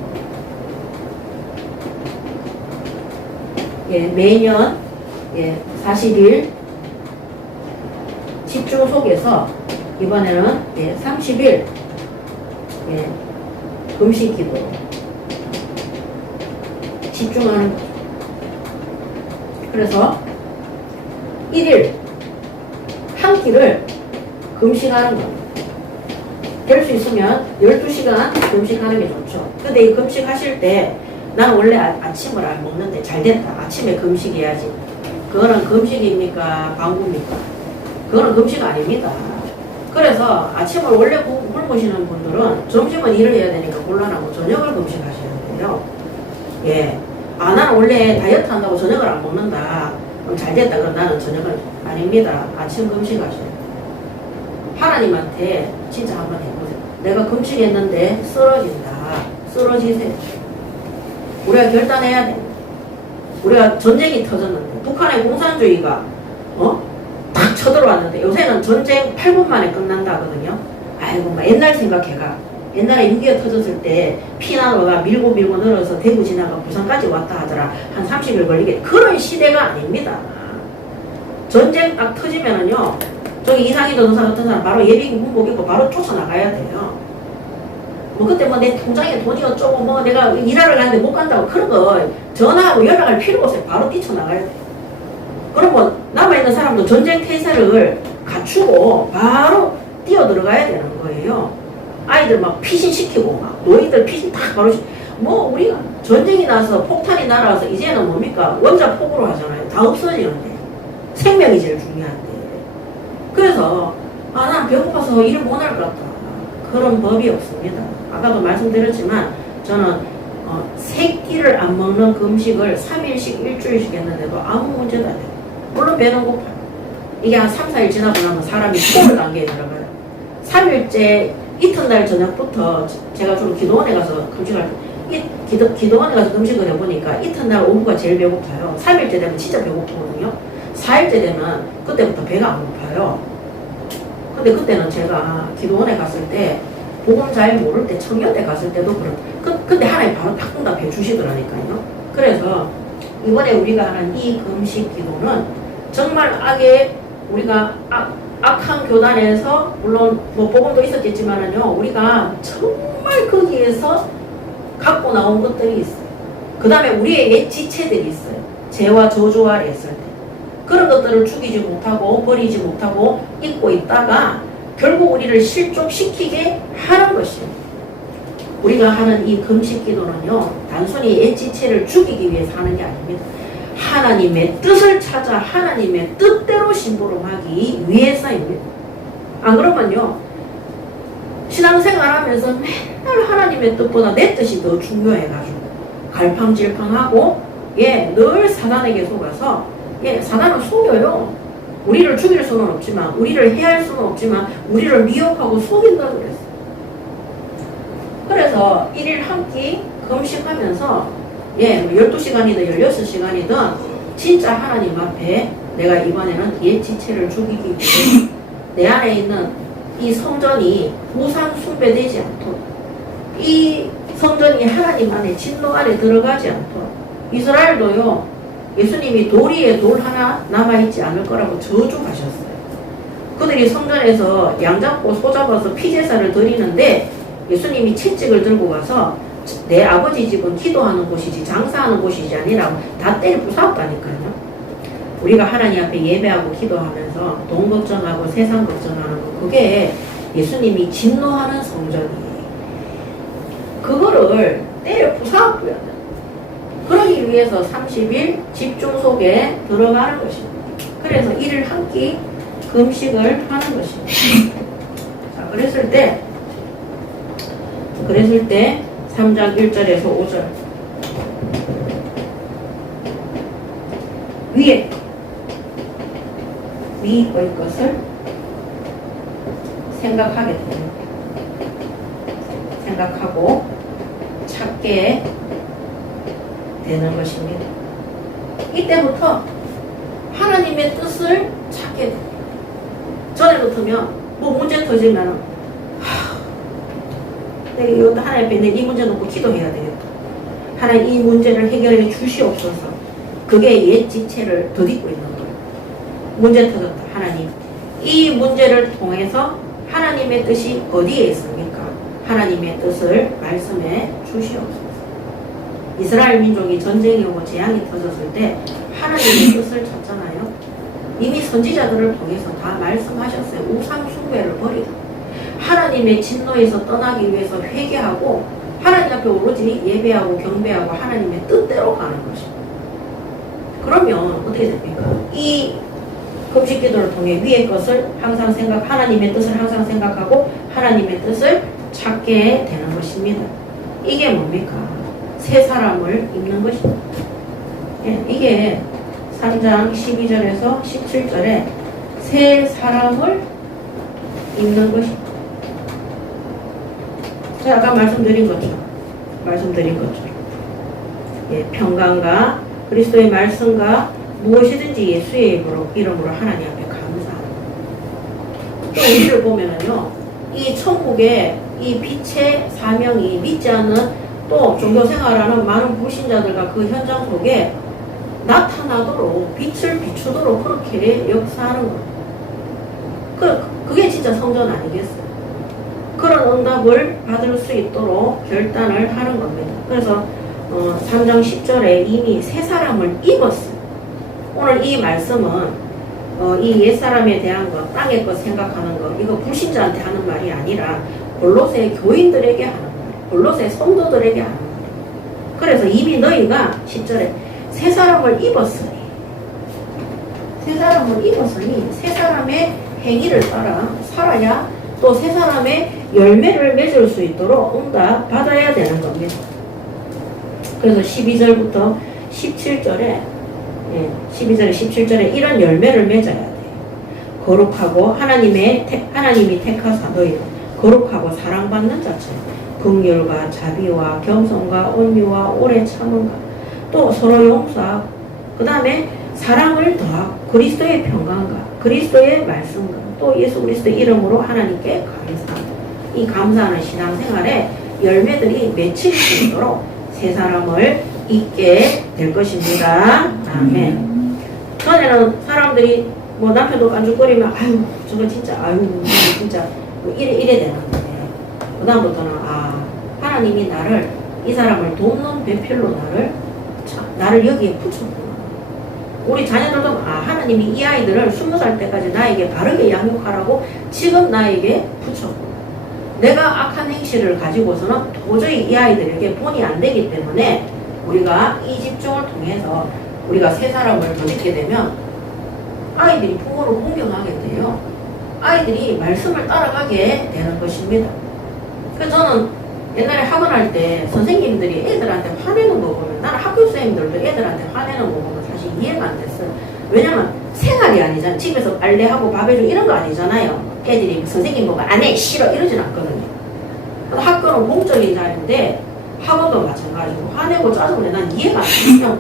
매년 40일 집중 속에서 이번에는 30일 금식 기도 집중하는 거죠. 그래서 1일 한 끼를 금식하는 겁니다. 될 수 있으면 12시간 금식하는 게 좋죠. 근데 이 금식하실 때 난 원래 아침을 안 먹는데 잘 됐다. 아침에 금식해야지. 그거는 금식입니까? 방구입니까? 그거는 금식 아닙니다. 그래서 아침을 원래 굶으시는 분들은 점심은 일을 해야 되니까 곤란하고 저녁을 금식하셔야 돼요. 나는 원래 다이어트 한다고 저녁을 안 먹는다. 그럼 잘 됐다. 그럼 나는 저녁을 아닙니다. 아침 금식하셔야 돼요. 하나님한테 진짜 한번 해보세요. 내가 금식했는데 쓰러진다. 쓰러지세요. 우리가 결단해야 돼. 우리가 전쟁이 터졌는데, 북한의 공산주의가 딱 쳐들어왔는데, 요새는 전쟁 8분 만에 끝난다 하거든요. 아이고, 옛날 생각해가. 옛날에 6.25 터졌을 때 피난로가 밀고 늘어서 대구 지나가 부산까지 왔다 하더라. 한 30일 걸리게. 그런 시대가 아닙니다. 전쟁 딱 터지면은요, 저기 이상희 전도사 같은 사람 바로 예비군 군복 입고 바로 쫓아나가야 돼요. 그때 내 통장에 돈이 어쩌고 내가 일하러 가는데 못 간다고 그런 거 전화하고 연락할 필요가 없어요. 바로 뛰쳐나가야 돼요. 그러면 남아있는 사람도 전쟁 태세를 갖추고 바로 뛰어들어가야 되는 거예요. 아이들 피신시키고 노인들 피신 다 바로 우리가 전쟁이 나서 폭탄이 날아와서 이제는 뭡니까? 원자폭으로 하잖아요. 다 없어지는데 생명이 제일 중요한데. 그래서 난 배고파서 일을 못 할 것 같다. 그런 법이 없습니다. 아까도 말씀드렸지만 저는 3끼를 안 먹는 금식을 3일씩 일주일씩 했는데도 아무 문제도 안 돼요. 물론 배는 고파요. 이게 한 3, 4일 지나고 나면 사람이 초월 단계에 들어가요. 3일째 이튿날 저녁부터 제가 주로 기도원에 가서 금식할 때 기도원에 가서 금식을 해보니까 이튿날 오후가 제일 배고파요. 3일째 되면 진짜 배고프거든요. 4일째 되면 그때부터 배가 안 고파요. 근데 그때는 제가 기도원에 갔을 때 복음 잘 모를 때 청년대 갔을 때도 근데 하나님 바로 탁응답해 주시더라니까요. 그래서 이번에 우리가 하는 이 금식 기도는 정말 우리가 악한 교단에서 물론 복음도 있었겠지만은요, 우리가 정말 거기에서 갖고 나온 것들이 있어요. 그 다음에 우리의 옛 지체들이 있어요. 죄와 저주 아래 있을 때 그런 것들을 죽이지 못하고 버리지 못하고 잊고 있다가 결국 우리를 실족시키게 하는 것이에요. 우리가 하는 이 금식 기도는요, 단순히 옛 지체를 죽이기 위해서 하는 게 아닙니다. 하나님의 뜻을 찾아 하나님의 뜻대로 심부름하기 위해서입니다. 안 그러면요, 신앙생활하면서 맨날 하나님의 뜻보다 내 뜻이 더 중요해가지고 갈팡질팡하고 늘 사단에게 속아서 사단은 속여요. 우리를 죽일 수는 없지만, 우리를 해할 수는 없지만 우리를 미혹하고 속인다고 그랬어요. 그래서 1일 한 끼 금식하면서 12시간이든 16시간이든 진짜 하나님 앞에 내가 이번에는 옛 지체를 죽이기 위해 내 안에 있는 이 성전이 우상 숭배되지 않도록, 이 성전이 하나님 안에 진노 안에 들어가지 않도록, 이스라엘도요 예수님이 돌 위에 돌 하나 남아있지 않을 거라고 저주하셨어요. 그들이 성전에서 양 잡고 소 잡아서 피제사를 드리는데 예수님이 채찍을 들고 가서 내 아버지 집은 기도하는 곳이지 장사하는 곳이지 아니라 다 때려 부쌌다니까요. 우리가 하나님 앞에 예배하고 기도하면서 돈 걱정하고 세상 걱정하는 거, 그게 예수님이 진노하는 성전이에요. 그거를 때려 부숴버려야 돼. 그러기 위해서 30일 집중 속에 들어가는 것입니다. 그래서 이를 한 끼 금식을 하는 것입니다. 자, 그랬을 때 3장 1절에서 5절 위의 것을 생각하게 됩니다. 생각하고 찾게 되는 것입니다. 이때부터 하나님의 뜻을 찾게 됩니다. 전에 같으면 뭐 문제 터지면 내가 이것도 하나님 앞에 이 문제 놓고 기도해야 되겠다. 하나님 이 문제를 해결해 주시옵소서. 그게 옛 지체를 덧입고 있는 거예요. 문제 터졌다. 하나님 이 문제를 통해서 하나님의 뜻이 어디에 있습니까? 하나님의 뜻을 말씀해 주시옵소서. 이스라엘 민족이 전쟁이 오고 재앙이 터졌을 때 하나님의 뜻을 찾잖아요. 이미 선지자들을 통해서 다 말씀하셨어요. 우상 숭배를 버리라. 하나님의 진노에서 떠나기 위해서 회개하고 하나님 앞에 오로지 예배하고 경배하고 하나님의 뜻대로 가는 것입니다. 그러면 어떻게 됩니까? 이 금식 기도를 통해 위의 것을 항상 하나님의 뜻을 항상 생각하고 하나님의 뜻을 찾게 되는 것입니다. 이게 뭡니까? 새 사람을 입는 것입니다. 예, 이게 3장 12절에서 17절에 새 사람을 입는 것입니다. 제가 아까 말씀드린 것처럼 예, 평강과 그리스도의 말씀과 무엇이든지 예수의 이름으로 하나님 앞에 감사하는 것. 또 우리를 보면은요, 이 천국의 이 빛의 사명이 믿지 않는 또 종교 생활하는 많은 불신자들과 그 현장 속에 나타나도록 빛을 비추도록 그렇게 역사하는 거예요. 그게 진짜 성전 아니겠어요? 그런 응답을 받을 수 있도록 결단을 하는 겁니다. 그래서 3장 10절에 이미 새 사람을 입었어요. 오늘 이 말씀은 이 옛사람에 대한 것, 땅의 것 생각하는 것, 이거 불신자한테 하는 말이 아니라 골로새 교인들에게 하는 말, 골로새 성도들에게 하는 말. 그래서 이미 너희가 10절에 새 사람을 입었으니 새 사람의 행위를 따라 살아야 또 새 사람의 열매를 맺을 수 있도록 응답 받아야 되는 겁니다. 그래서 12절부터 17절에 17절에 이런 열매를 맺어야 돼요. 거룩하고 하나님이 택하사 너희를 거룩하고 사랑받는 자처럼 긍휼과 자비와 겸손과 온유와 오래 참음과 또 서로 용서하고 그 다음에 사랑을 더하고 그리스도의 평강과 그리스도의 말씀과 또 예수 그리스도의 이름으로 하나님께 감사하고 이 감사하는 신앙생활에 열매들이 맺힐 수 있도록 새 사람을 잊게 될 것입니다. 아멘. 전에는 사람들이 뭐 남편도 깐죽거리면 아유 저거 진짜 뭐 이래 되는 거예요. 그 다음부터는 하나님이 이 사람을 돕는 배필로 나를 여기에 붙였구나. 우리 자녀들도 하나님이 이 아이들을 20살 때까지 나에게 바르게 양육하라고 지금 나에게 붙였구나. 내가 악한 행실을 가지고서는 도저히 이 아이들에게 본이 안 되기 때문에 우리가 이 집중을 통해서 우리가 새 사람을 덧입게 되면 아이들이 부모를 공경하게 돼요. 아이들이 말씀을 따라가게 되는 것입니다. 그래서 저는 옛날에 학원할 때 선생님들이 애들한테 화내는 거 보면 나는 학교 선생님들도 애들한테 화내는 거 보면 사실 이해가 안 됐어요. 왜냐면 생활이 아니잖아요. 집에서 빨래하고 밥 해주고 이런 거 아니잖아요. 애들이 선생님 보고 안 해 싫어 이러진 않거든요. 학교는 공적인 자리인데 학원도 마찬가지고 화내고 짜증을 내 난 이해가 안 돼. 그냥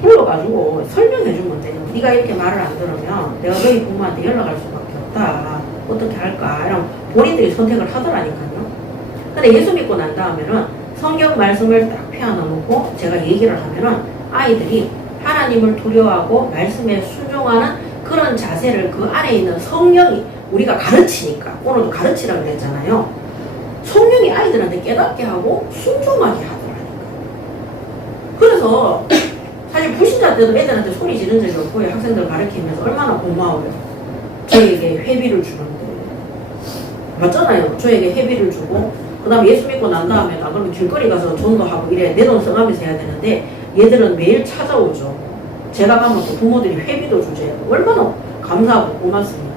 불러가지고 설명해 주면 되죠. 네가 이렇게 말을 안 들으면 내가 너희 부모한테 연락할 수밖에 없다. 어떻게 할까? 이런 본인들이 선택을 하더라니까요. 근데 예수 믿고 난 다음에는 성경 말씀을 딱 펴놓고 제가 얘기를 하면은 아이들이 하나님을 두려워하고 말씀에 순종하는 그런 자세를 그 안에 있는 성령이 우리가 가르치니까 오늘도 가르치라고 그랬잖아요. 성령이 아이들한테 깨닫게 하고 순종하게 하더라니까. 그래서 사실 불신자 때도 애들한테 소리 지른 적이 없고요. 학생들 가르치면서 얼마나 고마워요. 저에게 회비를 주는데 맞잖아요. 저에게 회비를 주고 그 다음에 예수 믿고 난 다음에 나 그러면 길거리 가서 전도하고 이래 내 돈 써가면서 해야 되는데 얘들은 매일 찾아오죠. 제가 가면 또 부모들이 회비도 주세요. 얼마나 감사하고 고맙습니다.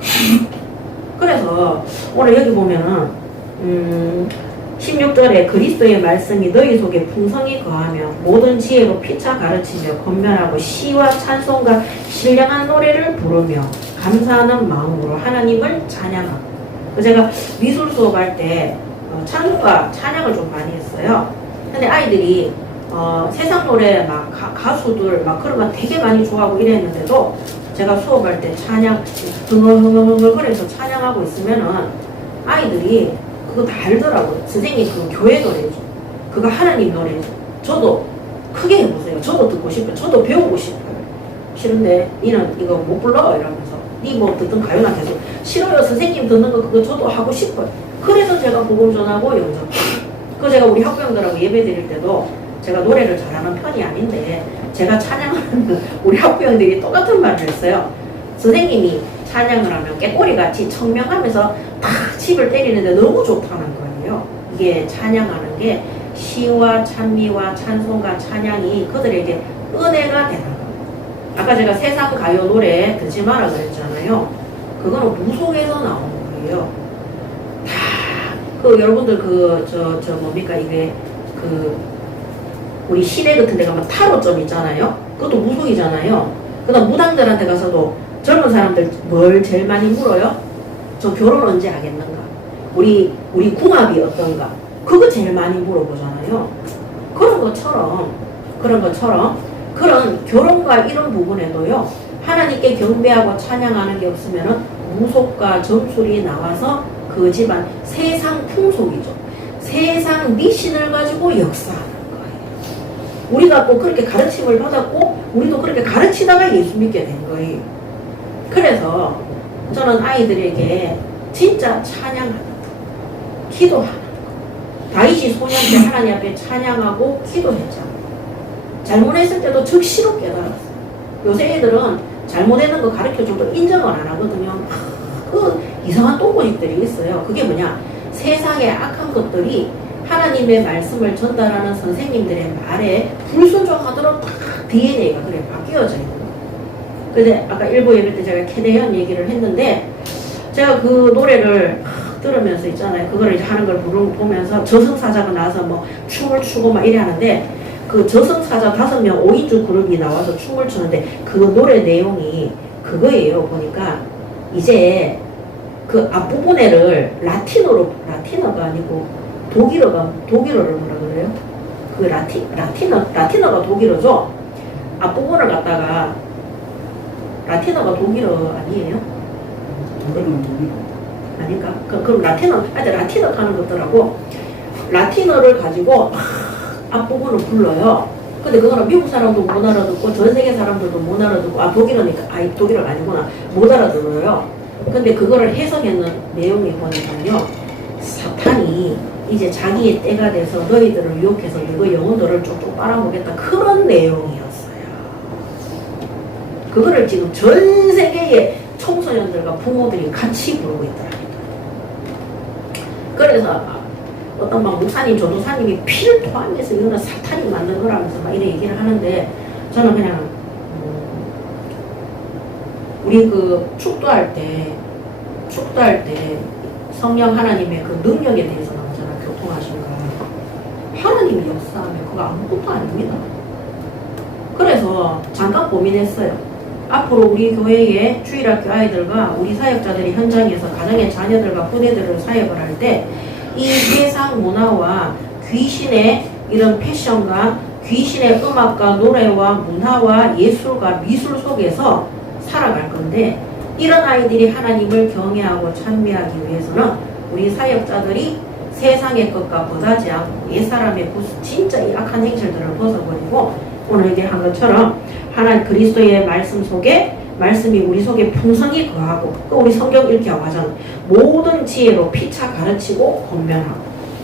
그래서 오늘 여기 보면은 16절에 그리스도의 말씀이 너희 속에 풍성히 거하며 모든 지혜로 피차 가르치며 권면하고 시와 찬송과 신령한 노래를 부르며 감사하는 마음으로 하나님을 찬양하고. 제가 미술 수업할 때 찬송과 찬양을 좀 많이 했어요. 근데 아이들이 세상 노래 막 가수들 막 그런 거 되게 많이 좋아하고 이랬는데도 제가 수업할 때 찬양 흥얼흥얼거려서 찬양하고 있으면은 아이들이 그거 다 알더라고요. 선생님 그 교회 노래죠. 그거 하나님 노래죠. 저도 크게 해보세요. 저도 듣고 싶어요. 저도 배우고 싶어요. 싫은데 니는 이거 못 불러 이러면서 니 뭐 듣던 가요나 계속 싫어요. 선생님 듣는 거 그거 저도 하고 싶어요. 그래서 제가 복음 전하고 영접. 그 제가 우리 학부형들하고 예배 드릴 때도 제가 노래를 잘하는 편이 아닌데 제가 찬양하는 우리 학부형들이 똑같은 말을 했어요. 선생님이 찬양을 하면 깨꼬리같이 청명하면서 탁 칩을 때리는데 너무 좋다는 거예요. 이게 찬양하는 게 시와 찬미와 찬송과 찬양이 그들에게 은혜가 되는 거예요. 아까 제가 세상 가요 노래 듣지 마라 그랬잖아요. 그거는 무속에서 나오는 거예요. 여러분들 뭡니까 이게 우리 시내 같은 데 가면 타로점 있잖아요. 그것도 무속이잖아요. 그 다음 무당들한테 가서도 젊은 사람들 뭘 제일 많이 물어요? 저 결혼 언제 하겠는가? 우리 궁합이 어떤가? 그거 제일 많이 물어보잖아요. 그런 것처럼 그런 결혼과 이런 부분에도요. 하나님께 경배하고 찬양하는 게 없으면은 무속과 점술이 나와서 그 집안 세상 풍속이죠. 세상 미신을 가지고 역사하는 거예요. 우리가 또 그렇게 가르침을 받았고 우리도 그렇게 가르치다가 예수 믿게 된 거예요. 그래서 저는 아이들에게 진짜 찬양하는 거, 기도하는 거. 다윗이 소년 때 하나님 앞에 찬양하고 기도했잖아요. 잘못했을 때도 즉시로 깨달았어요. 요새 애들은 잘못했는 거 가르쳐줘도 인정을 안 하거든요. 그 이상한 똥고집들이 있어요. 그게 뭐냐? 세상의 악한 것들이 하나님의 말씀을 전달하는 선생님들의 말에 불순종하도록 딱 DNA가 그래 바뀌어져 있는 거예요. 근데 아까 일부 예배 때 제가 캐대현 얘기를 했는데 제가 그 노래를 들으면서 있잖아요. 그거를 이제 하는 걸 보면서 저승사자가 나와서 뭐 춤을 추고 막 이래 하는데 그 저승사자 5명 5인조 그룹이 나와서 춤을 추는데 그 노래 내용이 그거예요. 보니까 이제 그 앞부분에를 라틴어가 아니고 독일어를 뭐라 그래요? 그 라틴어가 독일어죠? 앞부분을 갖다가 라틴어가 독일어 아니에요? 아닌가? 그럼 라틴어 하는 것더라고. 라틴어를 가지고 앞부분을 불러요. 근데 그거는 미국 사람도 못 알아듣고 전 세계 사람들도 못 알아듣고 독일어가 아니구나. 못 알아들어요. 근데 그거를 해석했는 내용이 보니까요. 사탄이 이제 자기의 때가 돼서 너희들을 유혹해서 너희 영혼들을 쪽쪽 빨아먹겠다. 그런 내용이었어요. 그거를 지금 전 세계의 청소년들과 부모들이 같이 부르고 있더랍니다. 그래서 어떤 막 목사님, 전도사님이 피를 토하면서 이거는 사탄이 만든 거라면서 막 이런 얘기를 하는데 저는 그냥 우리 그 축도할 때 성령 하나님의 그 능력에 대해서 나오잖아요. 교통하신 거. 하나님이 역사하면 그거 아무것도 아닙니다. 그래서 잠깐 고민했어요. 앞으로 우리 교회의 주일학교 아이들과 우리 사역자들이 현장에서 가정의 자녀들과 후대들을 사역을 할 때 이 세상 문화와 귀신의 이런 패션과 귀신의 음악과 노래와 문화와 예술과 미술 속에서 살아갈 건데 이런 아이들이 하나님을 경외하고 찬미하기 위해서는 우리 사역자들이 세상의 것과 보다지 않고 옛사람의 진짜 이 악한 행실들을 벗어버리고 오늘 얘기한 것처럼 하나님 그리스도의 말씀 속에 말씀이 우리 속에 풍성히 거하고 또 우리 성경 이렇게 하잖아. 모든 지혜로 피차 가르치고 권면하고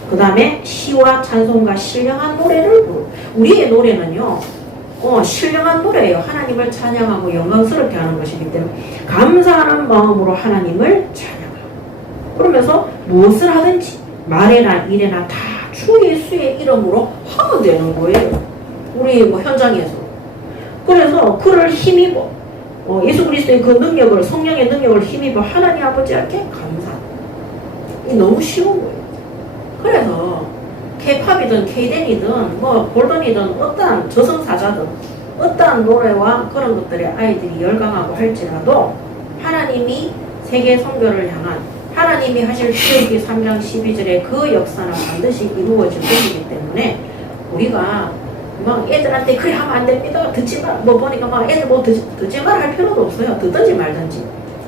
그 다음에 시와 찬송과 신령한 노래를 부르고 우리의 노래는요 신령한 노래예요. 하나님을 찬양하고 영광스럽게 하는 것이기 때문에 감사하는 마음으로 하나님을 찬양하고 그러면서 무엇을 하든지 말이나 일이나 다 주 예수의 이름으로 하면 되는 거예요. 우리 현장에서. 그래서 그를 힘입어 예수 그리스도의 그 능력을 성령의 능력을 힘입어 하나님 아버지께 감사. 이 너무 쉬운 거예요. 그래서 K-팝이든 K-댄이든 뭐 볼던이든 어떠한 저승사자든 어떠한 노래와 그런 것들에 아이들이 열광하고 할지라도 하나님이 세계 선교를 향한 하나님이 하실 출애굽기 3장 12절의 그 역사는 반드시 이루어질 것이기 때문에 우리가 막 애들한테 그래 하면 안 됩니다. 듣지 마. 뭐 보니까 막 애들 뭐 듣지 말 할 필요도 없어요. 듣든지 말든지.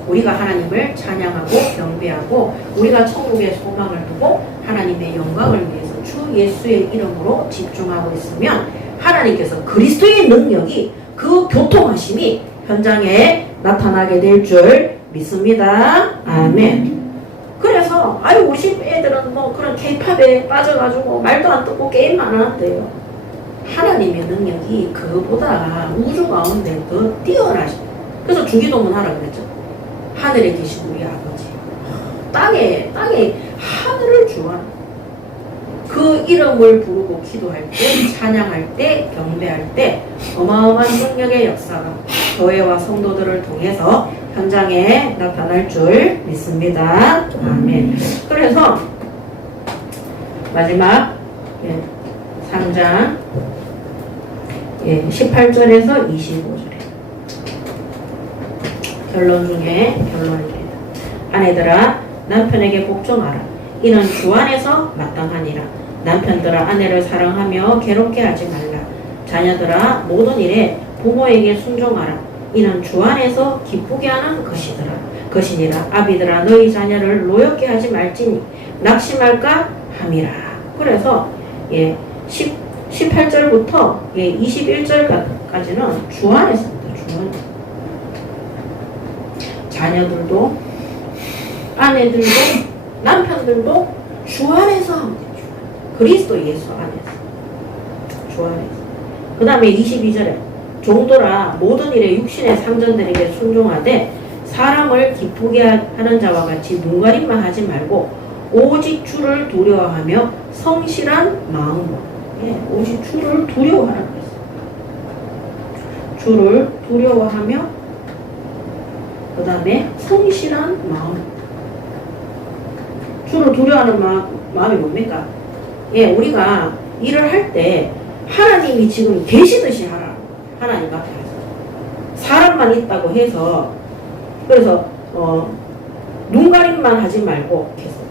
우리가 하나님을 찬양하고 경배하고 우리가 천국의 소망을 두고 하나님의 영광을 위해서 주 예수의 이름으로 집중하고 있으면 하나님께서 그리스도의 능력이 그 교통하심이 현장에 나타나게 될 줄 믿습니다. 아멘. 그래서 우리 집 애들은 뭐 그런 K-팝에 빠져가지고 말도 안 듣고 게임만 하는데요. 하나님의 능력이 그보다 우주 가운데 더 뛰어나시. 그래서 주기도문 하라 그랬죠. 하늘에 계신 우리 아버지, 땅에 하늘을 주한 그 이름을 부르고 기도할 때, 찬양할 때, 경배할 때 어마어마한 능력의 역사가 교회와 성도들을 통해서 현장에 나타날 줄 믿습니다. 아멘. 그래서 마지막 3장 18절에서 25절에 결론 중에 결론입니다. 아내들아 남편에게 복종하라. 이는 주 안에서 마땅하니라. 남편들아 아내를 사랑하며 괴롭게 하지 말라. 자녀들아 모든 일에 부모에게 순종하라. 이는 주 안에서 기쁘게 하는 것이니라. 아비들아 너희 자녀를 노엽게 하지 말지니 낙심할까 함이라. 그래서 18절부터 21절까지는 주 안에서입니다. 주 안에서. 자녀들도 아내들도 남편들도 주 안에서 하면 돼요. 그리스도 예수 안에서. 주 안에서. 그 다음에 22절에 종들아 모든 일에 육신의 상전들에게 순종하되 사람을 기쁘게 하는 자와 같이 눈가림만 하지 말고 오직 주를 두려워하며 성실한 마음으로 오직 주를 두려워하라고 했어요. 주를 두려워하며 그 다음에 성실한 마음. 주를 두려워하는 마음이 뭡니까? 우리가 일을 할 때 하나님이 지금 계시듯이 하라. 하나님 앞에 사람만 있다고 해서 그래서 눈가림만 하지 말고 계속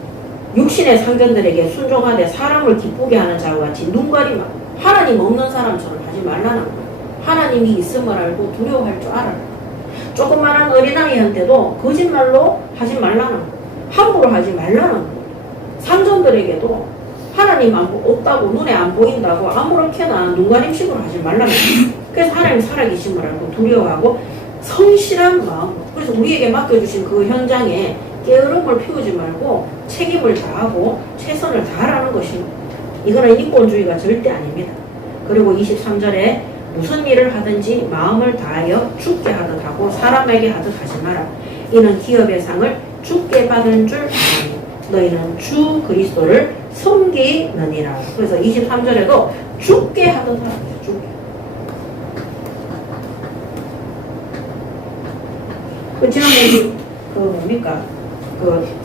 육신의 상전들에게 순종하되 사람을 기쁘게 하는 자와 같이 눈가림만 하나님 없는 사람처럼 하지 말라는 거예요. 하나님이 있음을 알고 두려워할 줄 알아요. 조그마한 어린아이한테도 거짓말로 하지 말라는 거예요. 함부로 하지 말라는 거예요. 상전들에게도 하나님 없다고 눈에 안 보인다고 아무렇게나 눈가림식으로 하지 말라는 거예요. 그래서 하나님 살아계심을 알고 두려워하고 성실한 마음. 그래서 우리에게 맡겨주신 그 현장에 게으름을 피우지 말고 책임을 다하고 최선을 다하라는 것입니다. 이거는 인권주의가 절대 아닙니다. 그리고 23절에 무슨 일을 하든지 마음을 다하여 주께 하듯 하고 사람에게 하듯 하지 마라. 이는 기업의 상을 주께 받은 줄 아니. 너희는 주 그리스도를 섬기느니라. 그래서 23절에도 주께 하듯 하라. 주께. 지난번에 뭡니까?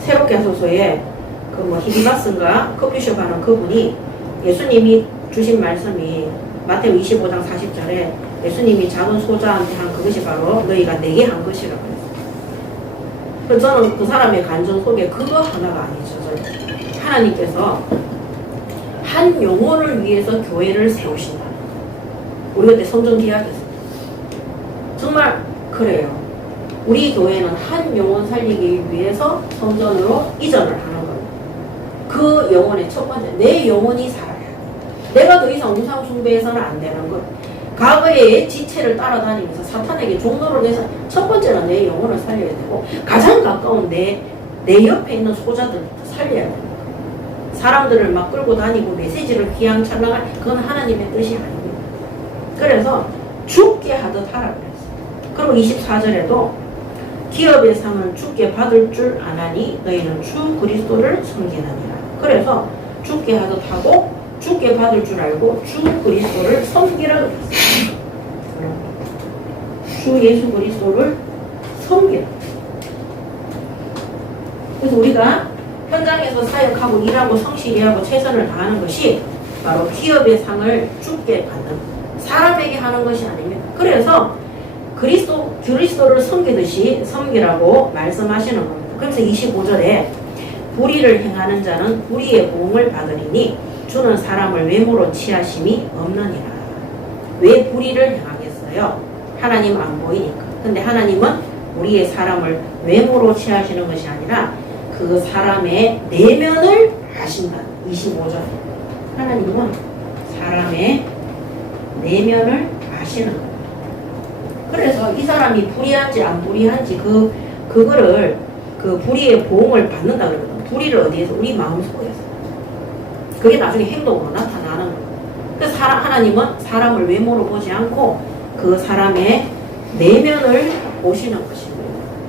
새롭게 하소서에 히디마스인가 커피숍 하는 그분이 예수님이 주신 말씀이 마태오 25장 40절에 예수님이 작은 소자한테 한 그것이 바로 너희가 내게 한 것이라고 했어요. 그래서 저는 그 사람의 간증 속에 그거 하나가 아니죠. 하나님께서 한 영혼을 위해서 교회를 세우신다. 우리 그때 성전 계약했어요. 정말 그래요. 우리 교회는 한 영혼 살리기 위해서 성전으로 이전을 하는 거예요. 그 영혼의 첫 번째, 내 영혼이 살아야 돼. 내가 더 이상 우상 숭배해서는 안 되는 것. 과거의 지체를 따라다니면서 사탄에게 종노를 해서 첫 번째는 내 영혼을 살려야 되고 가장 가까운 내 옆에 있는 소자들부터 살려야 됩니다. 사람들을 막 끌고 다니고 메시지를 휘황찬란할 그건 하나님의 뜻이 아닙니다. 그래서 죽게 하듯 하라 그랬어요. 그리고 24절에도 기업의 상은 죽게 받을 줄 아나니 너희는 주 그리스도를 섬기느니라. 그래서 죽게 하듯 하고 죽게 받을 줄 알고 주 그리스도를 섬기라 그랬어요. 주 예수 그리스도를 섬기라. 그래서 우리가 현장에서 사역하고 일하고 성실히 하고 최선을 다하는 것이 바로 기업의 상을 죽게 받는 사람에게 하는 것이 아닙니다. 그래서 그리스도를 섬기듯이 섬기라고 말씀하시는 겁니다. 그래서 25절에 불의를 행하는 자는 불의의 보응을 받으리니 주는 사람을 외모로 취하심이 없느니라. 왜 불의를 행하겠어요? 하나님 안 보이니까. 근데 하나님은 우리의 사람을 외모로 취하시는 것이 아니라 그 사람의 내면을 아신다. 25절. 하나님은 사람의 내면을 아시는 거예요. 그래서 이 사람이 불의한지 안 불의한지 그거를 그 불의의 보응을 받는다 그러거든. 불의를 어디에서? 우리 마음속에서. 그게 나중에 행동으로 나타나는 거예요. 그래서 하나님은 사람을 외모로 보지 않고 그 사람의 내면을 보시는 것입니다.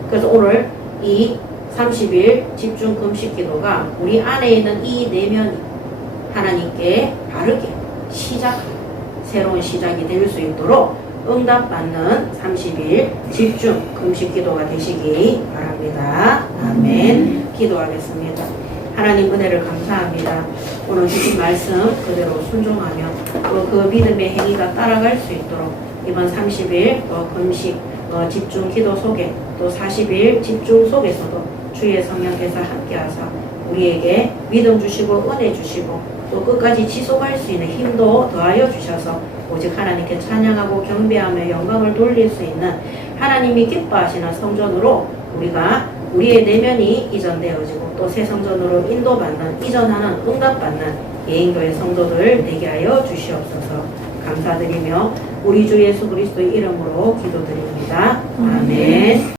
그래서 오늘 이 30일 집중 금식 기도가 우리 안에 있는 이 내면이 하나님께 바르게 시작하는 새로운 시작이 될 수 있도록 응답받는 30일 집중 금식 기도가 되시기 바랍니다. 아멘. 기도하겠습니다. 하나님 은혜를 감사합니다. 오늘 주신 말씀 그대로 순종하며 또 그 믿음의 행위가 따라갈 수 있도록 이번 30일 금식 집중 기도 속에 또 40일 집중 속에서도 주의 성령께서 함께하사 우리에게 믿음 주시고 은혜 주시고 또 끝까지 지속할 수 있는 힘도 더하여 주셔서 오직 하나님께 찬양하고 경배하며 영광을 돌릴 수 있는 하나님이 기뻐하시는 성전으로 우리가 우리의 내면이 이전되어지고 또 새 성전으로 인도받는 이전하는 응답받는 예인교회 성도들 되게 하여 주시옵소서. 감사드리며 우리 주 예수 그리스도의 이름으로 기도드립니다. 아멘.